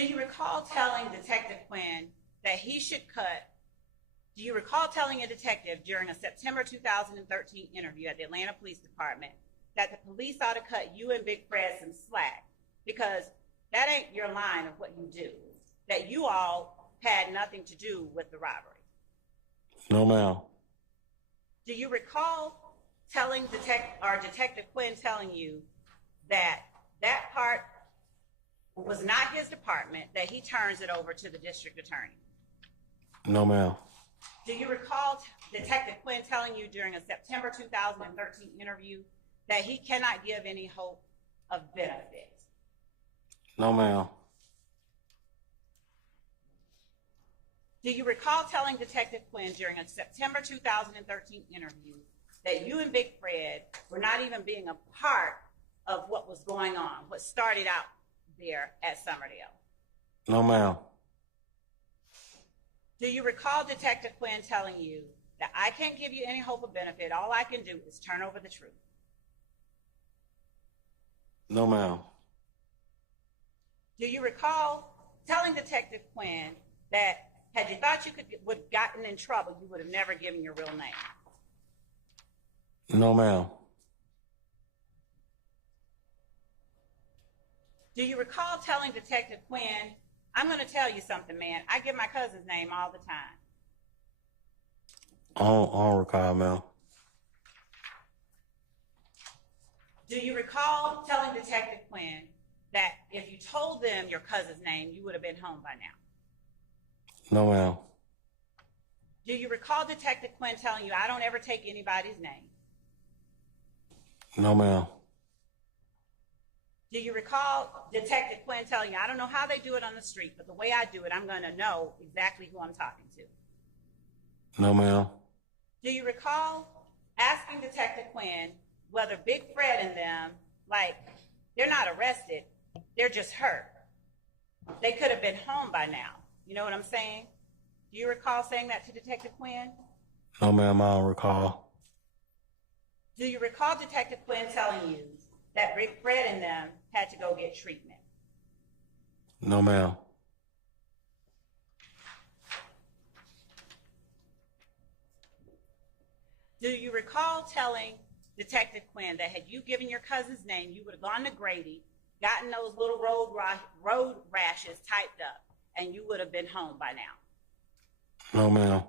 Do you recall telling Detective Quinn that he should cut? Do you recall telling a detective during a September 2013 interview at the Atlanta Police Department that the police ought to cut you and Big Fred some slack because that ain't your line of what you do, that you all had nothing to do with the robbery? No, ma'am. Do you recall telling Detective Quinn telling you that that part was not his department, that he turns it over to the district attorney? No, ma'am. Do you recall Detective Quinn telling you during a September 2013 interview that he cannot give any hope of benefit? No, ma'am. Do you recall telling Detective Quinn during a September 2013 interview that you and Big Fred were not even being a part of what was going on, what started out there at Summerdale? No, ma'am. Do you recall Detective Quinn telling you that I can't give you any hope of benefit, all I can do is turn over the truth? No, ma'am. Do you recall telling Detective Quinn that had you thought you would have gotten in trouble, you would have never given your real name? No, ma'am. Do you recall telling Detective Quinn, I'm going to tell you something, man, I give my cousin's name all the time? I don't recall, ma'am. Do you recall telling Detective Quinn that if you told them your cousin's name, you would have been home by now? No, ma'am. Do you recall Detective Quinn telling you, I don't ever take anybody's name? No, ma'am. Do you recall Detective Quinn telling you, I don't know how they do it on the street, but the way I do it, I'm going to know exactly who I'm talking to? No, ma'am. Do you recall asking Detective Quinn whether Big Fred and them, like, they're not arrested, they're just hurt. They could have been home by now. You know what I'm saying? Do you recall saying that to Detective Quinn? No, ma'am, I don't recall. Do you recall Detective Quinn telling you that Big Fred and them had to go get treatment? No, ma'am. Do you recall telling Detective Quinn that had you given your cousin's name, you would have gone to Grady, gotten those little road rashes typed up, and you would have been home by now? No, ma'am.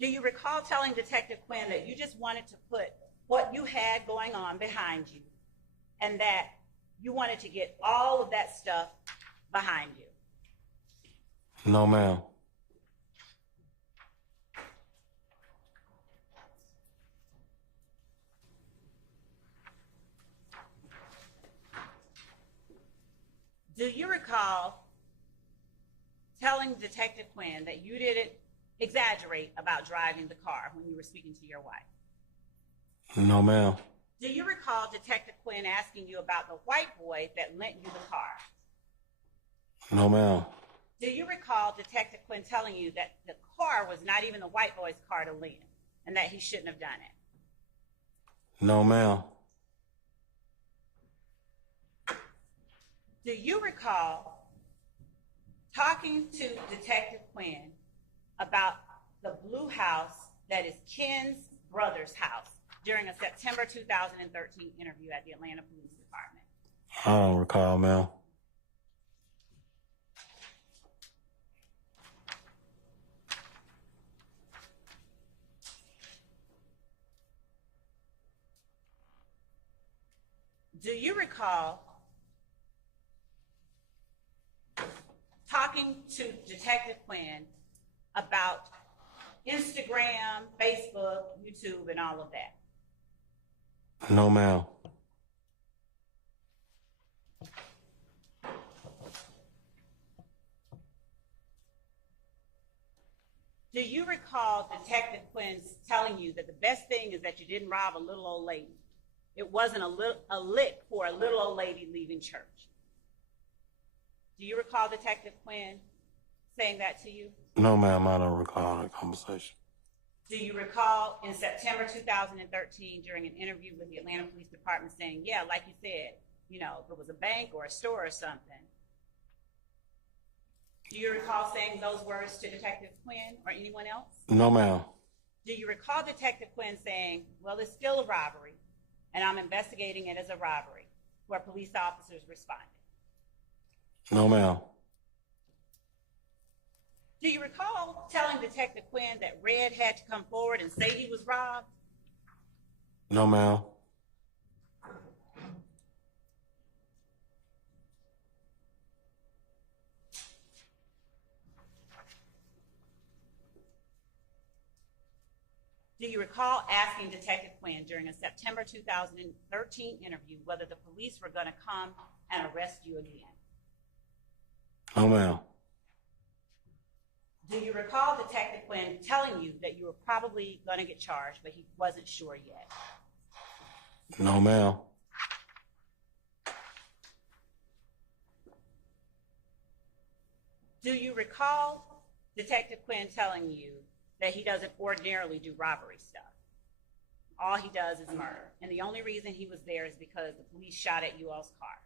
Do you recall telling Detective Quinn that you just wanted to put what you had going on behind you and that you wanted to get all of that stuff behind you? No, ma'am. Do you recall telling Detective Quinn that you didn't exaggerate about driving the car when you were speaking to your wife? No, ma'am. Do you recall Detective Quinn asking you about the white boy that lent you the car? No, ma'am. Do you recall Detective Quinn telling you that the car was not even the white boy's car to lend and that he shouldn't have done it? No, ma'am. Do you recall talking to Detective Quinn about the blue house that is Ken's brother's house during a September 2013 interview at the Atlanta Police Department? I don't recall, ma'am. Do you recall talking to Detective Quinn about Instagram, Facebook, YouTube, and all of that? No, ma'am. Do you recall Detective Quinn telling you that the best thing is that you didn't rob a little old lady? It wasn't a lick for a little old lady leaving church. Do you recall Detective Quinn saying that to you? No, ma'am, I don't recall that conversation. Do you recall in September 2013 during an interview with the Atlanta Police Department saying, yeah, like you said, you know, if it was a bank or a store or something. Do you recall saying those words to Detective Quinn or anyone else? No, ma'am. Do you recall Detective Quinn saying, well, it's still a robbery, and I'm investigating it as a robbery, where police officers responded? No, ma'am. Do you recall telling Detective Quinn that Red had to come forward and say he was robbed? No, ma'am. Do you recall asking Detective Quinn during a September 2013 interview whether the police were going to come and arrest you again? No, ma'am. Do you recall Detective Quinn telling you that you were probably going to get charged, but he wasn't sure yet? No, ma'am. Do you recall Detective Quinn telling you that he doesn't ordinarily do robbery stuff? All he does is murder. And the only reason he was there is because the police shot at you all's car.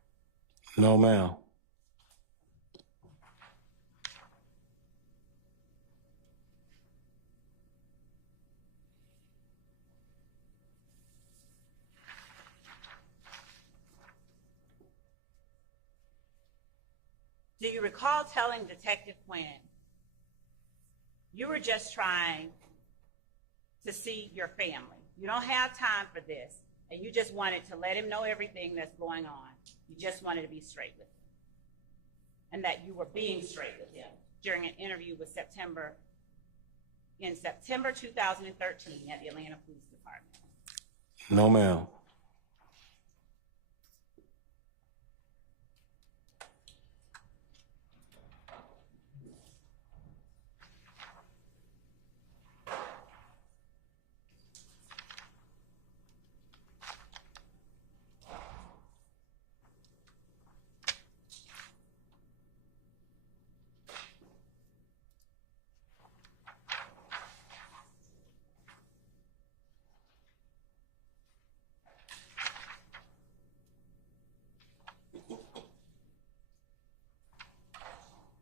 No, ma'am. Do you recall telling Detective Quinn you were just trying to see your family? You don't have time for this, and you just wanted to let him know everything that's going on. You just wanted to be straight with him, and that you were being straight with him during an interview with in September 2013 at the Atlanta Police Department. No, ma'am.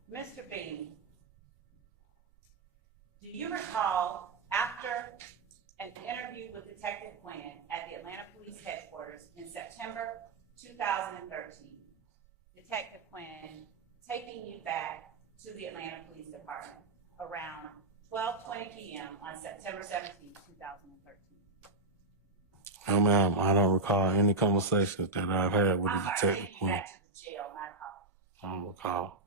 Mr. Bean, do you recall after an interview with Detective Quinn at the Atlanta Police Headquarters in September 2013, Detective Quinn taking you back to the Atlanta Police Department around 12:20 p.m. on September 17, 2013? No, ma'am. I don't recall any conversations that I've had with the I'm sorry, detective. taking you back to the jail, not a call. I don't recall.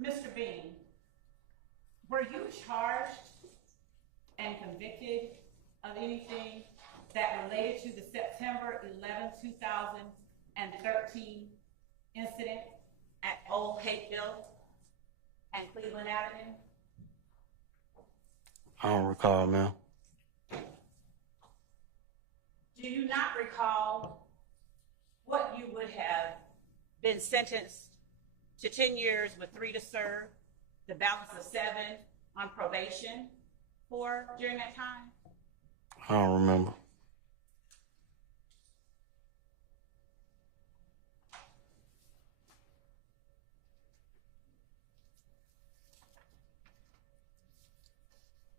Mr. Bean, were you charged and convicted of anything that related to the September 11, 2013 incident at Old Hateville and Cleveland Avenue? I don't recall, ma'am. Do you not recall what you would have been sentenced to 10 years with 3 to serve, the balance of 7 on probation for during that time? I don't remember.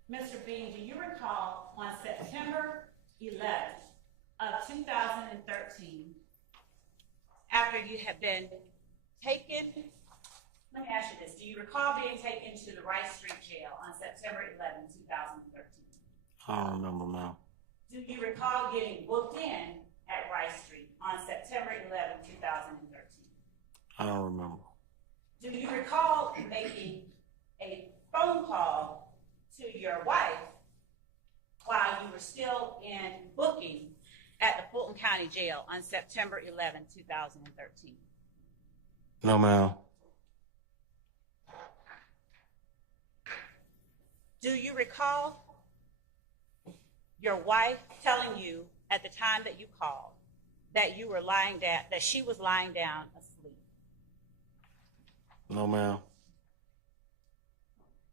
Mr. Bean, do you recall on September 11th of 2013, after you had been taken, let me ask you this, do you recall being taken to the Rice Street Jail on September 11, 2013? I don't remember, ma'am. Do you recall getting booked in at Rice Street on September 11, 2013? I don't remember. Do you recall making a phone call to your wife while you were still in booking at the Fulton County Jail on September 11, 2013? No, ma'am. Do you recall your wife telling you at the time that you called that you were lying down, that she was lying down asleep? No, ma'am.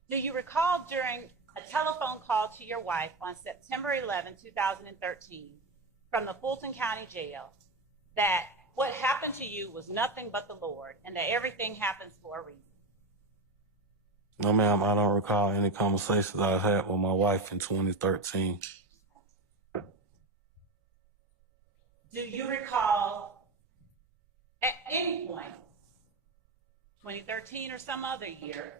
Do you recall during a telephone call to your wife on September 11, 2013, from the Fulton County Jail, that what happened to you was nothing but the Lord and that everything happens for a reason? No, ma'am. I don't recall any conversations I had with my wife in 2013. Do you recall at any point, 2013 or some other year,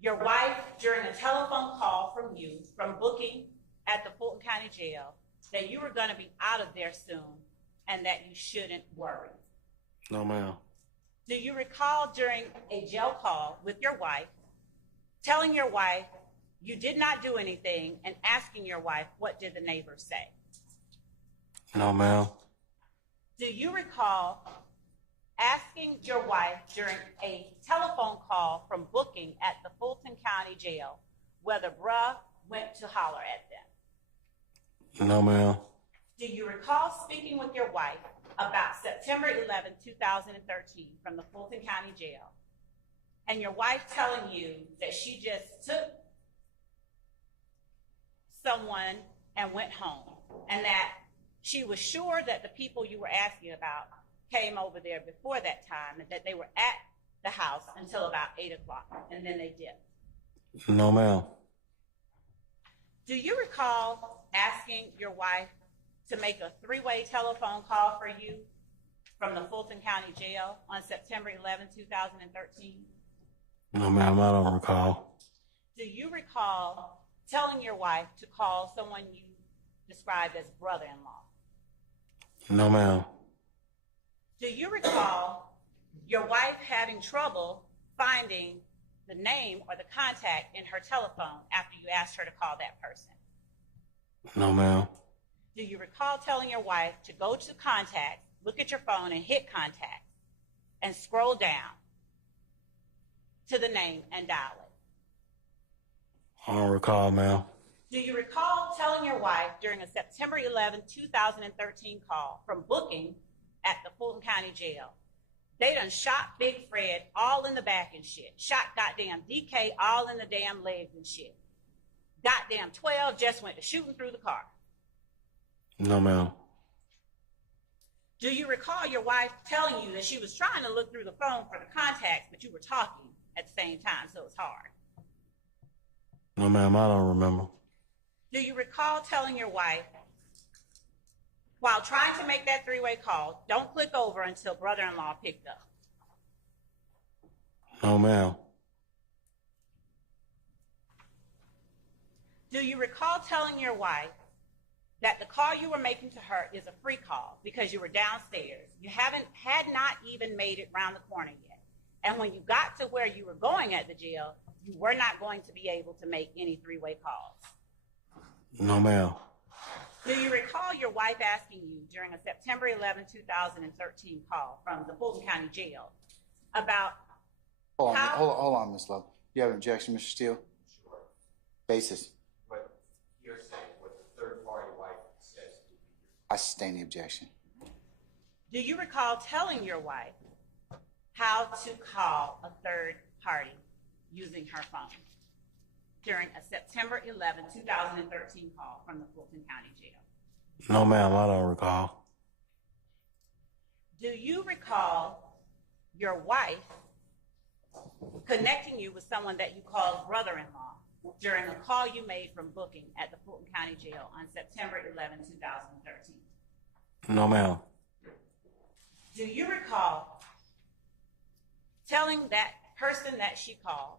your wife during a telephone call from you, from booking at the Fulton County Jail, that you were going to be out of there soon and that you shouldn't worry? No, ma'am. Do you recall during a jail call with your wife, telling your wife you did not do anything and asking your wife, what did the neighbors say? No, ma'am. Do you recall asking your wife during a telephone call from booking at the Fulton County Jail whether bruh went to holler at them? No, ma'am. Do you recall speaking with your wife about September 11, 2013 from the Fulton County Jail, and your wife telling you that she just took someone and went home, and that she was sure that the people you were asking about came over there before that time and that they were at the house until about 8 o'clock, and then they dipped? No, ma'am. Do you recall asking your wife to make a three-way telephone call for you from the Fulton County Jail on September 11, 2013? No, ma'am. I don't recall. Do you recall telling your wife to call someone you described as brother-in-law? No, ma'am. Do you recall your wife having trouble finding the name or the contact in her telephone after you asked her to call that person? No, ma'am. Do you recall telling your wife to go to contact, look at your phone and hit contact, and scroll down to the name and dial it? I don't recall, ma'am. Do you recall telling your wife during a September 11, 2013 call from booking at the Fulton County Jail, they done shot Big Fred all in the back and shit, shot goddamn DK all in the damn legs and shit, goddamn 12 just went to shooting through the car? No, ma'am. Do you recall your wife telling you that she was trying to look through the phone for the contacts, but you were talking at the same time, so it was hard? No, ma'am. I don't remember. Do you recall telling your wife, while trying to make that three-way call, don't click over until brother-in-law picked up? No, ma'am. Do you recall telling your wife that the call you were making to her is a free call because you were downstairs? You had not even made it round the corner yet. And when you got to where you were going at the jail, you were not going to be able to make any three-way calls. No, ma'am. Do you recall your wife asking you during a September 11, 2013 call from the Fulton County Jail about Hold on, Ms. Love. You have an objection, Mr. Steele? Sure. Basis. But you're saying what the third party wife says. I sustain the objection. Do you recall telling your wife how to call a third party using her phone during a September 11, 2013 call from the Fulton County Jail? No, ma'am. I don't recall. Do you recall your wife connecting you with someone that you called brother-in-law during a call you made from booking at the Fulton County Jail on September 11, 2013? No, ma'am. Do you recall telling that person that she called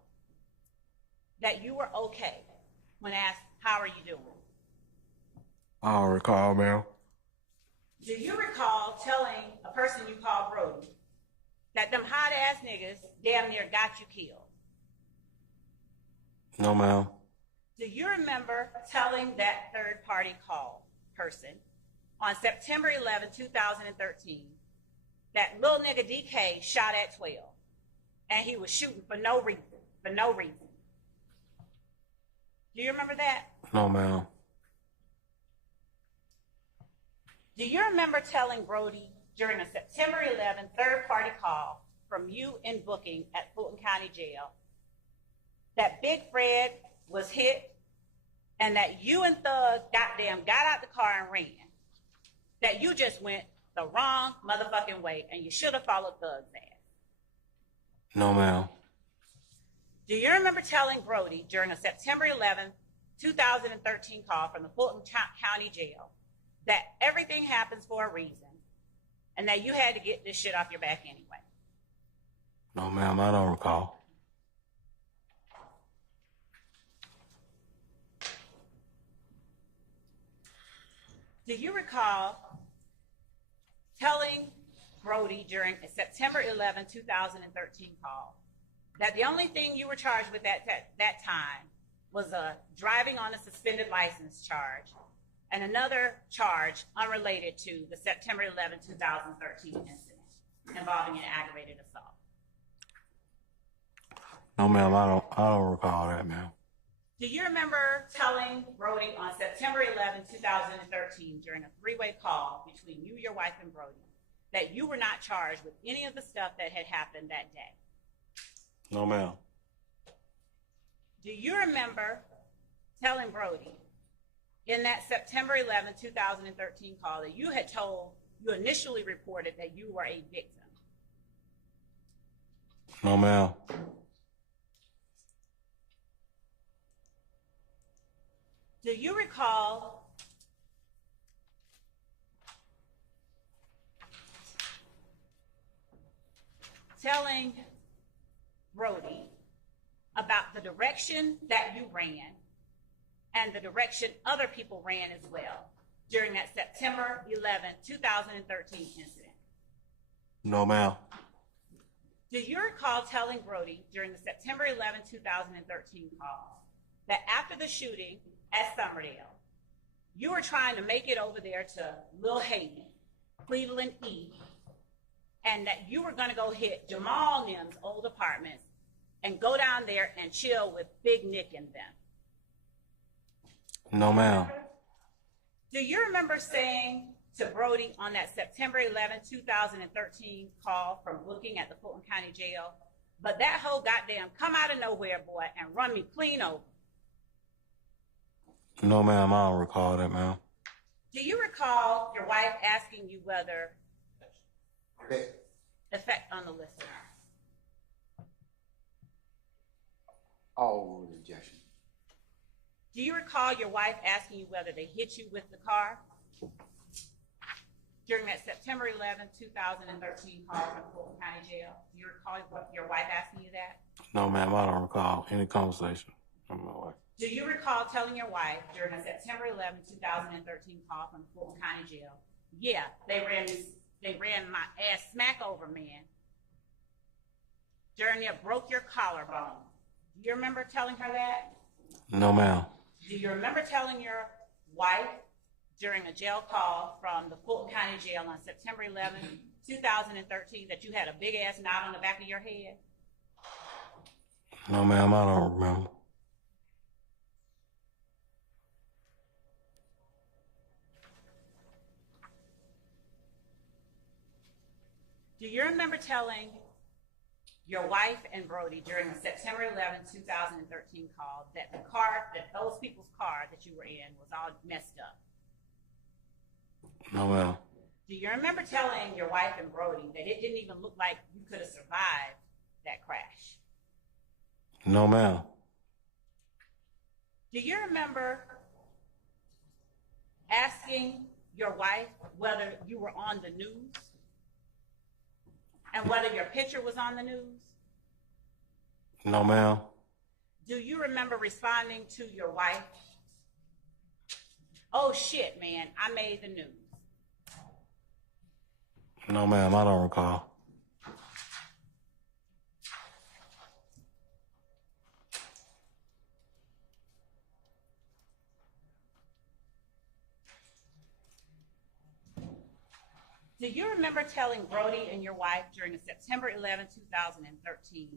that you were okay when asked, how are you doing? I don't recall, ma'am. Do you recall telling a person you called Brody that them hot-ass niggas damn near got you killed? No, ma'am. Do you remember telling that third-party call person on September 11, 2013, that little nigga DK shot at 12, and he was shooting for no reason, Do you remember that? No, ma'am. Do you remember telling Brody during a September 11 third-party call from you in booking at Fulton County Jail that Big Fred was hit and that you and Thug goddamn got out the car and ran. That you just went the wrong motherfucking way and you should have followed Thug's ass. No, ma'am. Do you remember telling Brody during a September 11th, 2013 call from the Fulton County Jail that everything happens for a reason and that you had to get this shit off your back anyway? No, ma'am, I don't recall. Do you recall telling Brody during a September 11, 2013 call that the only thing you were charged with at that time was a driving on a suspended license charge and another charge unrelated to the September 11, 2013 incident involving an aggravated assault? No, ma'am, I don't recall that, ma'am. Do you remember telling Brody on September 11, 2013 during a three-way call between you, your wife, and Brody that you were not charged with any of the stuff that had happened that day? No, ma'am. Do you remember telling Brody in that September 11, 2013 call that you initially reported that you were a victim? No, ma'am. Do you recall telling Brody about the direction that you ran and the direction other people ran as well during that September 11, 2013 incident? No, ma'am. Do you recall telling Brody during the September 11, 2013 call that after the shooting at Summerdale, you were trying to make it over there to Lil Haiti, Cleveland E, and that you were going to go hit Jamal Nim's old apartments and go down there and chill with Big Nick and them? No, ma'am. Do you remember saying to Brody on that September 11, 2013 call from booking at the Fulton County Jail, but that whole goddamn come out of nowhere, boy, and run me clean over? No, ma'am, I don't recall that, ma'am. Do you recall your wife asking you whether effect on the listener? All objection. Do you recall your wife asking you whether they hit you with the car during that September 11, 2013 call from Fulton County Jail? Do you recall your wife asking you that? No, ma'am, I don't recall any conversation with my wife. Do you recall telling your wife during a September 11, 2013 call from Fulton County Jail, yeah, they ran my ass smack over, man. During there, broke your collarbone. Do you remember telling her that? No, ma'am. Do you remember telling your wife during a jail call from the Fulton County Jail on September 11, 2013 that you had a big ass knot on the back of your head? No, ma'am, I don't remember. Do you remember telling your wife and Brody during the September 11, 2013 call that the car, that those people's car that you were in was all messed up? No, ma'am. Do you remember telling your wife and Brody that it didn't even look like you could have survived that crash? No, ma'am. Do you remember asking your wife whether you were on the news and whether your picture was on the news? No, ma'am. Do you remember responding to your wife, "Oh shit, man, I made the news"? No, ma'am, I don't recall. Do you remember telling Brody and your wife during the September 11, 2013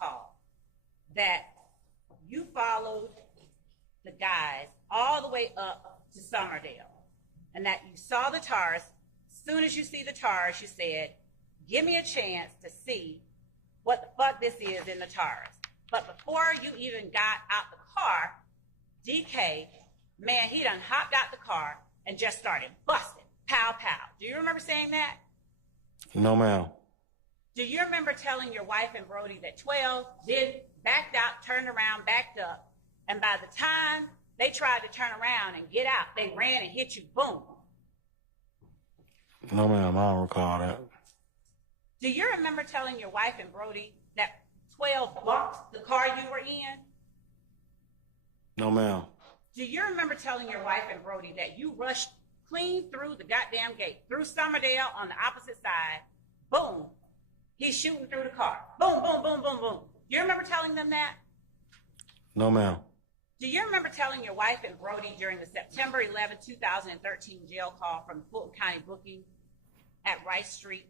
call that you followed the guys all the way up to Summerdale and that you saw the tars? As soon as you see the tars, you said, give me a chance to see what the fuck this is in the Taurus. But before you even got out the car, DK, man, he done hopped out the car and just started busting. Pow, pow. Do you remember saying that? No, ma'am. Do you remember telling your wife and Brody that 12 then backed out, turned around, backed up, and by the time they tried to turn around and get out, they ran and hit you, boom? No, ma'am, I don't recall that. Do you remember telling your wife and Brody that 12 bumped the car you were in? No, ma'am. Do you remember telling your wife and Brody that you rushed clean through the goddamn gate, through Summerdale on the opposite side, boom, he's shooting through the car, boom, boom, boom, boom, boom. Do you remember telling them that? No, ma'am. Do you remember telling your wife and Brody during the September 11, 2013 jail call from Fulton County booking at Rice Street?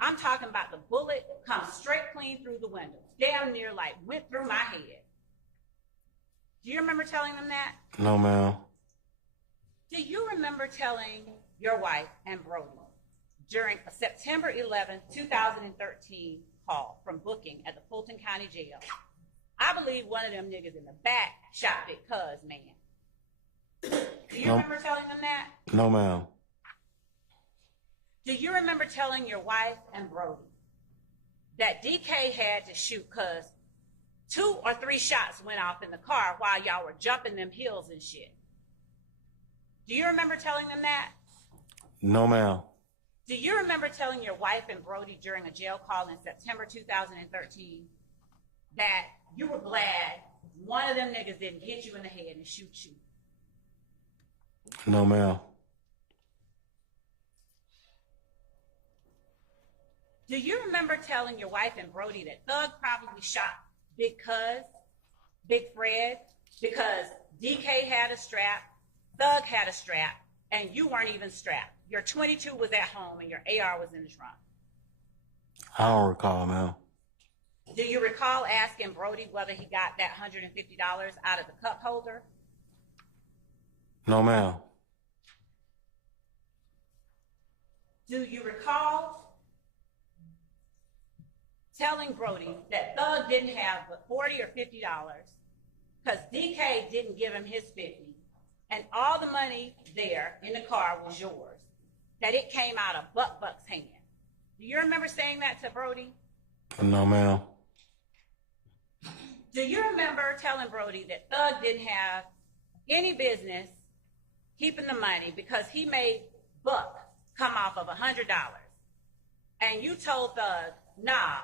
I'm talking about the bullet come straight clean through the window, damn near like went through my head. Do you remember telling them that? No, ma'am. Do you remember telling your wife and Brody during a September 11, 2013 call from booking at the Fulton County Jail? I believe one of them niggas in the back shot Big Cuz, man. Do you remember telling them that? No, ma'am. Do you remember telling your wife and Brody that DK had to shoot cuz 2 or 3 shots went off in the car while y'all were jumping them hills and shit? Do you remember telling them that? No, ma'am. Do you remember telling your wife and Brody during a jail call in September 2013 that you were glad one of them niggas didn't hit you in the head and shoot you? No, ma'am. Do you remember telling your wife and Brody that Thug probably shot Big Cuz, Big Fred, because DK had a strap, Thug had a strap, and you weren't even strapped? Your 22 was at home and your AR was in the trunk. I don't recall, ma'am. Do you recall asking Brody whether he got that $150 out of the cup holder? No, ma'am. Do you recall telling Brody that Thug didn't have but $40 or $50 because DK didn't give him his 50 and all the money there in the car was yours, that it came out of Buck's hand? Do you remember saying that to Brody? No, ma'am. Do you remember telling Brody that Thug didn't have any business keeping the money because he made Buck come off of $100? And you told Thug, nah,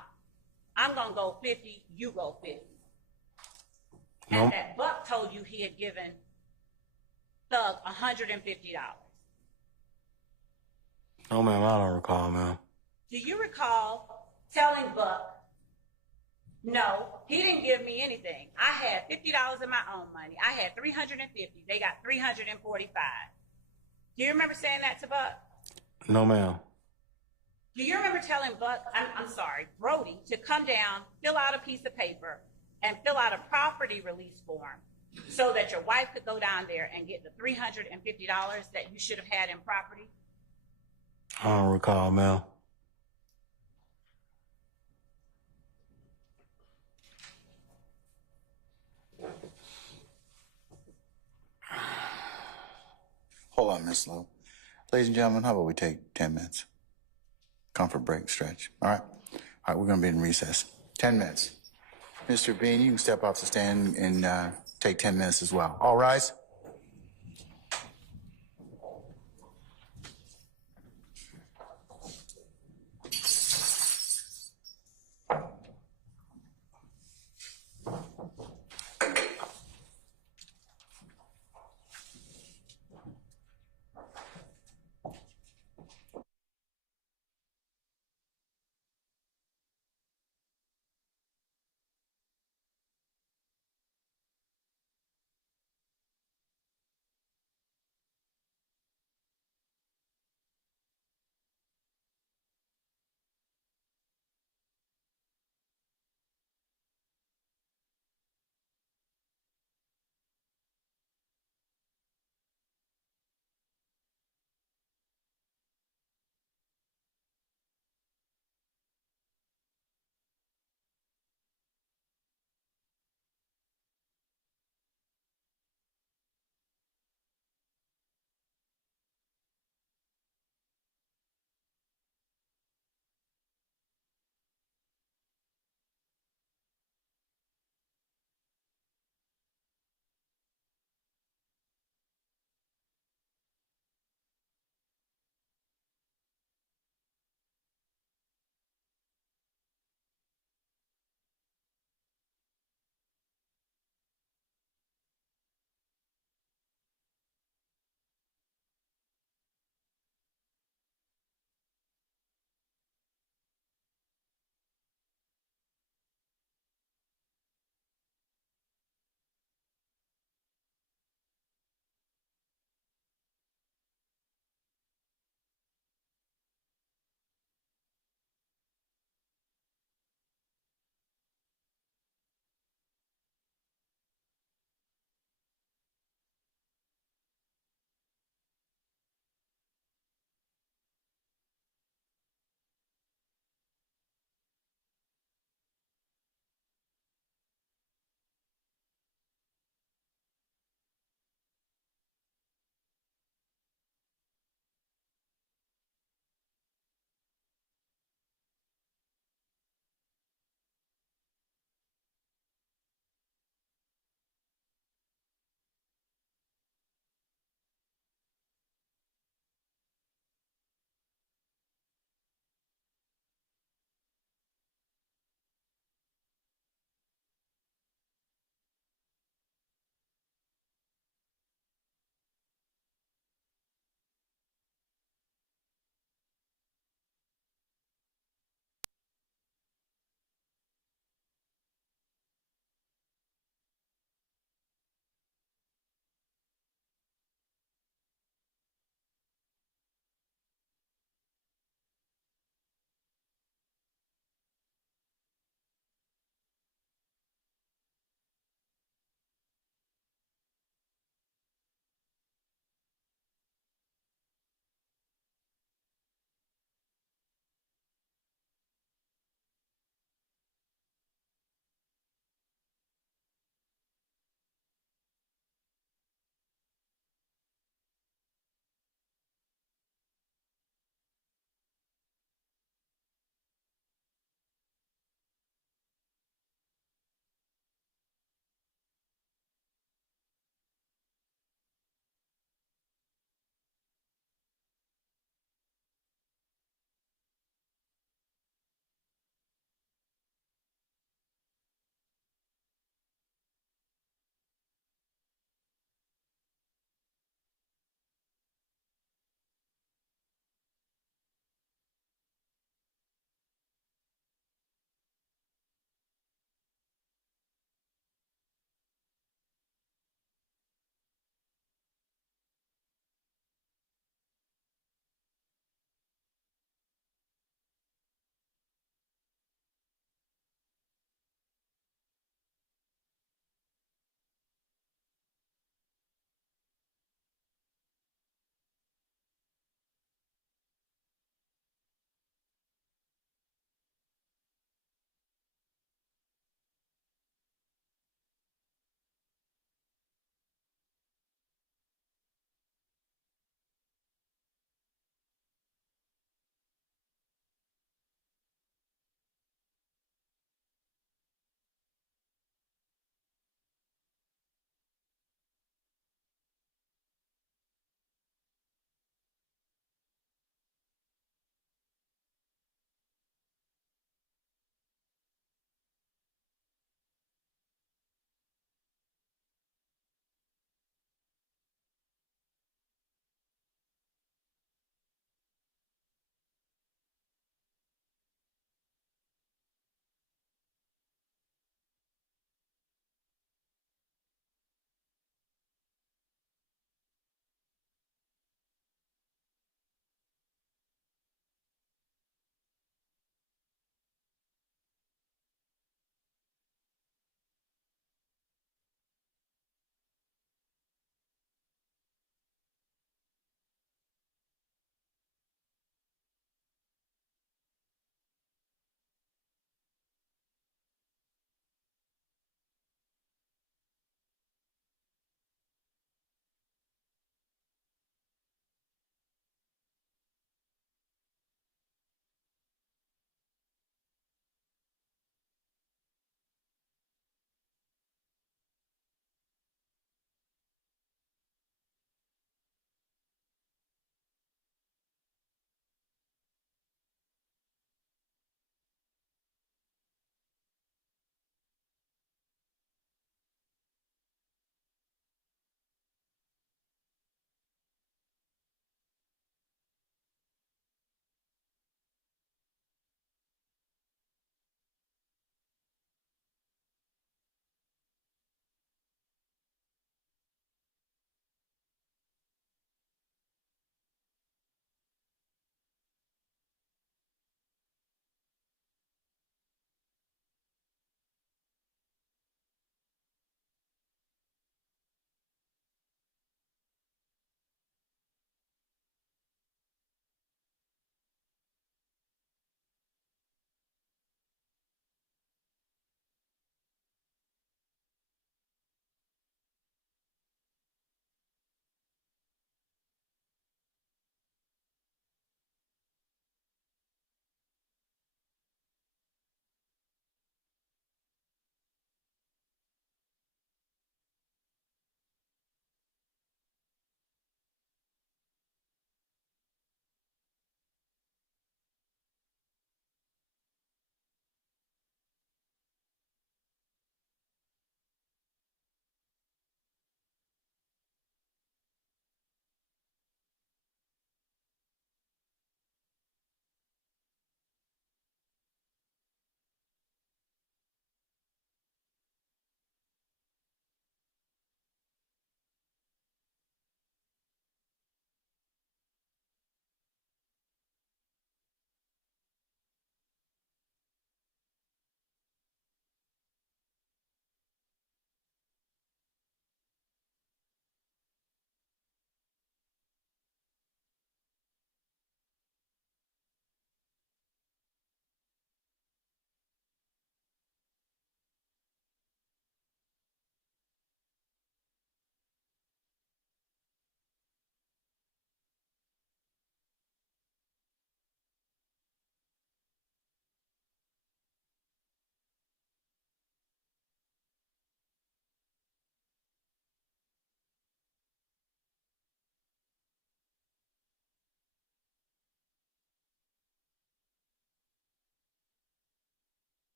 I'm going to go 50, you go 50. And No. that Buck told you he had given Thug $150. No, ma'am, I don't recall, ma'am. Do you recall telling Buck, no, he didn't give me anything. I had $50 in my own money. I had $350. They got $345. Do you remember saying that to Buck? No, ma'am. Do you remember telling Brody to come down, fill out a piece of paper, and fill out a property release form so that your wife could go down there and get the $350 that you should have had in property? I don't recall, ma'am. Hold on, Miss Lowe. Ladies and gentlemen, how about we take 10 minutes? Comfort break, stretch. All right? All right, we're going to be in recess. 10 minutes. Mr. Bean, you can step off the stand and take 10 minutes as well. All rise.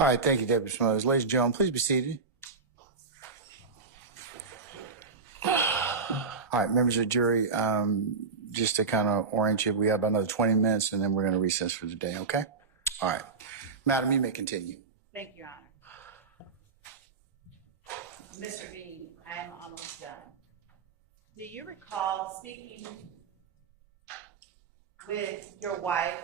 All right, thank you, Deputy Smothers. Ladies and gentlemen, please be seated. All right, members of the jury, just to kind of orient you, we have another 20 minutes and then we're going to recess for the day, okay? All right. Madam, you may continue. Thank you, Your Honor. Mr. Bean, I am almost done. Do you recall speaking with your wife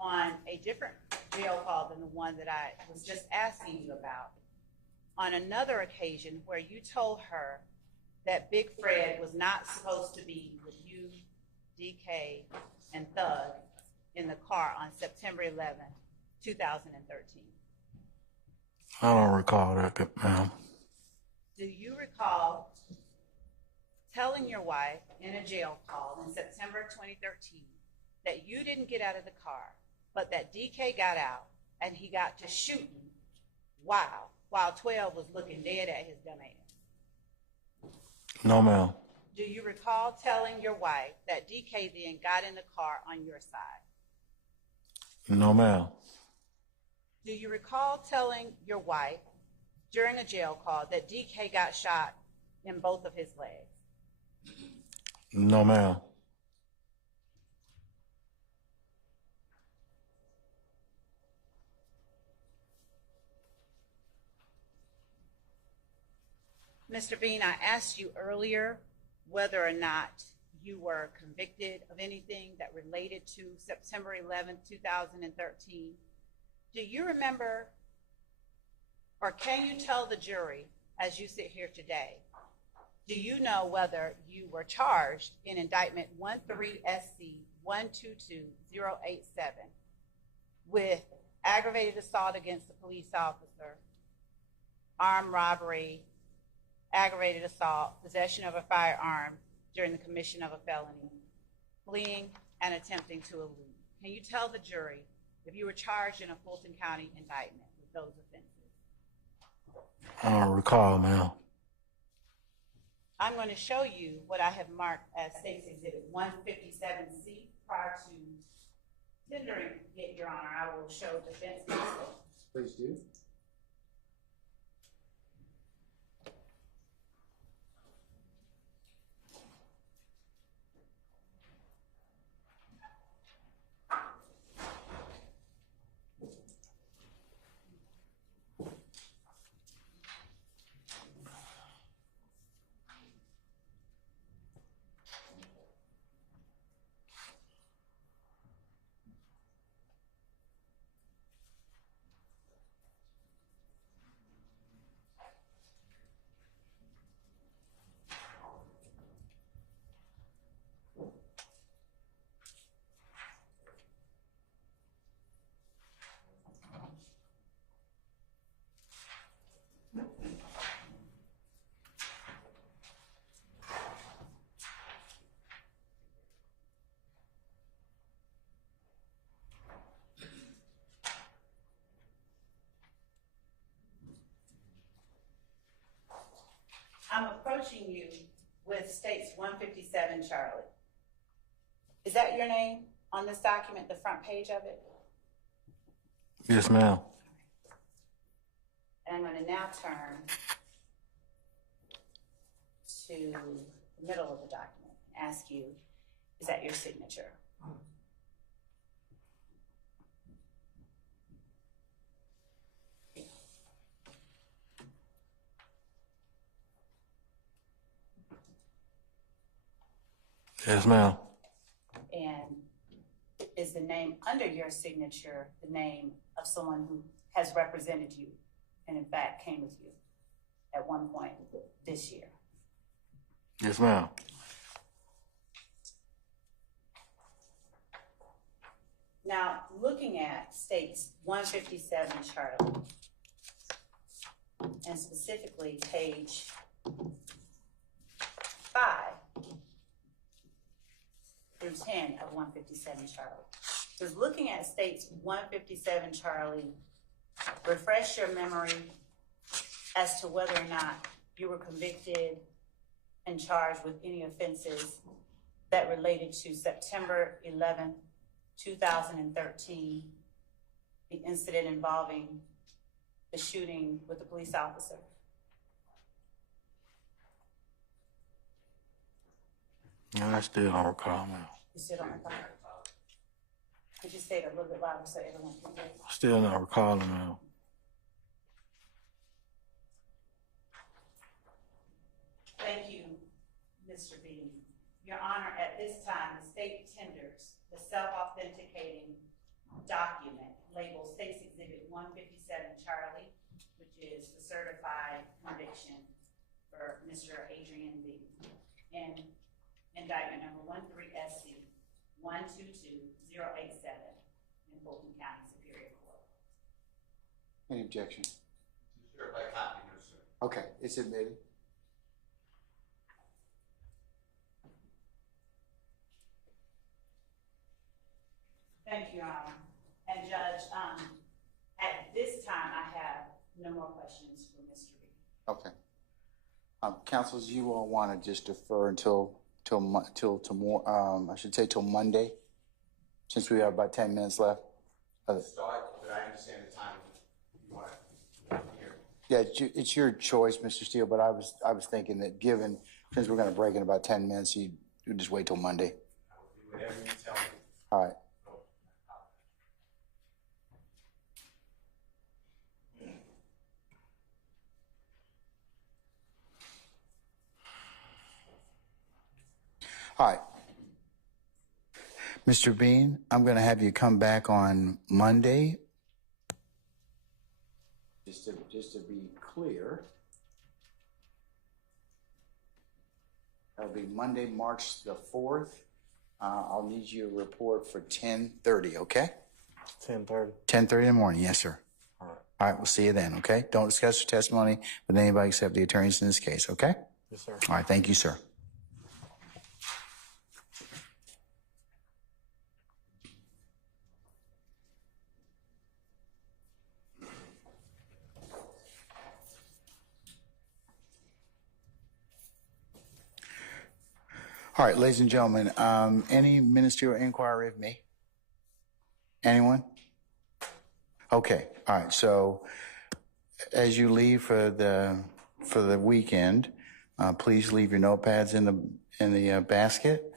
on a different jail call than the one that I was just asking you about, on another occasion where you told her that Big Fred was not supposed to be with you, DK, and Thug in the car on September 11th, 2013? I don't recall that, ma'am. Do you recall telling your wife in a jail call in September 2013 that you didn't get out of the car, but that DK got out and he got to shooting while 12 was looking dead at his dumb ass? No, ma'am. Do you recall telling your wife that DK then got in the car on your side? No, ma'am. Do you recall telling your wife during a jail call that DK got shot in both of his legs? No, ma'am. Mr. Bean, I asked you earlier whether or not you were convicted of anything that related to September 11th, 2013. Do you remember, or can you tell the jury as you sit here today, do you know whether you were charged in indictment 13SC 122087 with aggravated assault against a police officer, armed robbery, aggravated assault, possession of a firearm during the commission of a felony, fleeing, and attempting to elude? Can you tell the jury if you were charged in a Fulton County indictment with those offenses? I don't recall, ma'am. I'm going to show you what I have marked as State's Exhibit 157C. Prior to tendering it, Your Honor, I will show defense counsel. Please do. I'm approaching you with State's 157 Charlie. Is that your name on this document, the front page of it? Yes, ma'am. And I'm going to now turn to the middle of the document and ask you, is that your signature? Yes, ma'am. And is the name under your signature the name of someone who has represented you and in fact came with you at one point this year? Yes, ma'am. Now, looking at State's 157 Charlie, and specifically page 5 through 10 of 157 Charlie. Does looking at State's 157 Charlie refresh your memory as to whether or not you were convicted and charged with any offenses that related to September 11th, 2013, the incident involving the shooting with the police officer? No, I still don't recall, ma'am. You still don't recall? Could you say it a little bit louder so everyone can hear? Still not recalling, ma'am. Thank you, Mr. Bean. Your Honor, at this time, the state tenders the self-authenticating document labeled State's Exhibit 157 Charlie, which is the certified conviction for Mr. Adrian Bean, and indictment number 13SC 122087 in Fulton County Superior Court. Any objection? Certified copy, no, sir. Okay, it's admitted. Thank you, Your Honor. And Judge, at this time, I have no more questions for Mr. Bean. Okay. Counsels, you all want to just defer until tomorrow, I should say till Monday, since we have about 10 minutes left. Start, but I understand the time you want to hear. Yeah, it's your choice, Mr. Steele, but I was thinking that given, since we're going to break in about 10 minutes, you just wait till Monday. I will do whatever you tell me. All right. All right. Mr. Bean, I'm going to have you come back on Monday. Just to be clear, that'll be Monday, March the 4th. I'll need you to report for 10:30, okay? 10:30. 10:30 in the morning, yes, sir. All right. All right, we'll see you then, okay? Don't discuss your testimony with anybody except the attorneys in this case, okay? Yes, sir. All right, thank you, sir. All right, ladies and gentlemen, any ministerial inquiry of me? Anyone? Okay, all right, so as you leave for the weekend, please leave your notepads in the basket.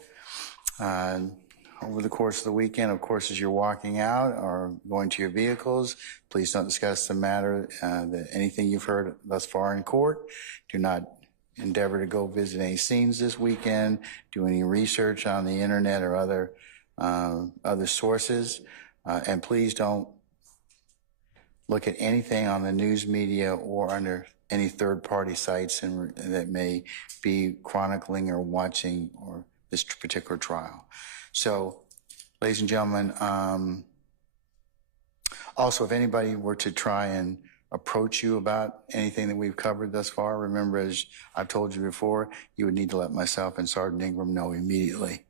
Over the course of the weekend, of course, as you're walking out or going to your vehicles, please don't discuss the matter, that anything you've heard thus far in court. Do not endeavor to go visit any scenes this weekend, do any research on the internet or other sources, and please don't look at anything on the news media or under any third-party sites that may be chronicling or watching or this particular trial. So, ladies and gentlemen, also, if anybody were to try and approach you about anything that we've covered thus far, remember, as I've told you before, you would need to let myself and Sergeant Ingram know immediately.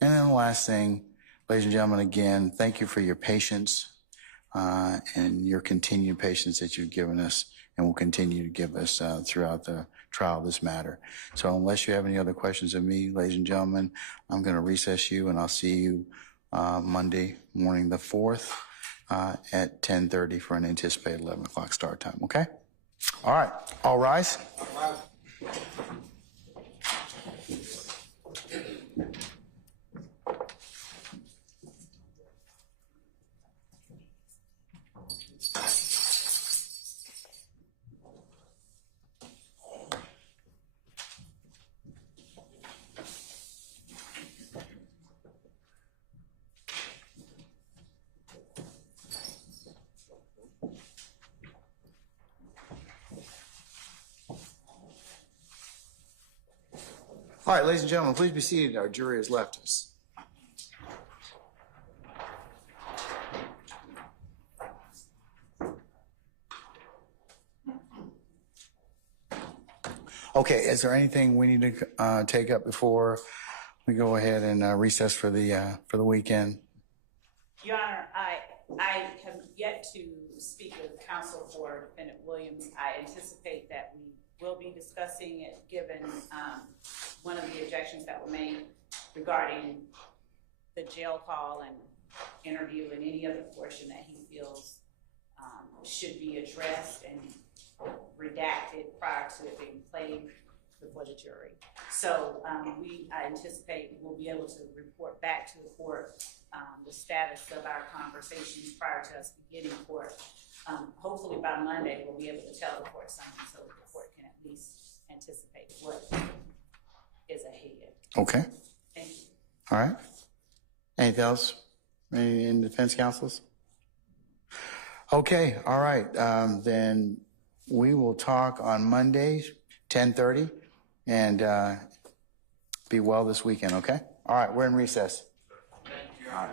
And then the last thing, ladies and gentlemen, again, thank you for your patience and your continued patience that you've given us and will continue to give us throughout the trial of this matter. So unless you have any other questions of me, ladies and gentlemen, I'm going to recess you, and I'll see you Monday morning the 4th. At 10:30 for an anticipated 11 o'clock start time, okay? All right, all rise. All right, ladies and gentlemen, please be seated. Our jury has left us. Okay, is there anything we need to take up before we go ahead and recess for the weekend? Your Honor, I have yet to speak with counsel for Defendant Williams. I anticipate that we will be discussing it given one of the objections that were made regarding the jail call and interview and any other portion that he feels should be addressed and redacted prior to it being played before the jury. So I anticipate we'll be able to report back to the court the status of our conversations prior to us beginning court. Hopefully by Monday, we'll be able to tell the court something so that the court can at least anticipate what is ahead. Okay. Thank you. All right. Anything else? Any in defense counsels? Okay. All right. Then we will talk on Monday, 10:30, and be well this weekend. Okay. All right. We're in recess. All right.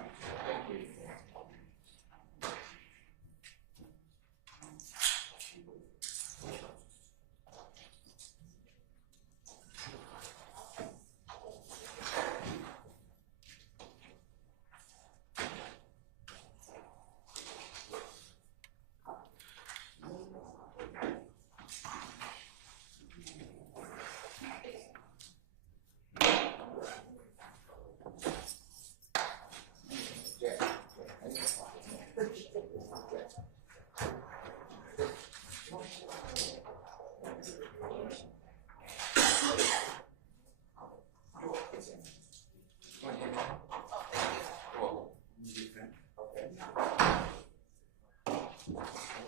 Okay.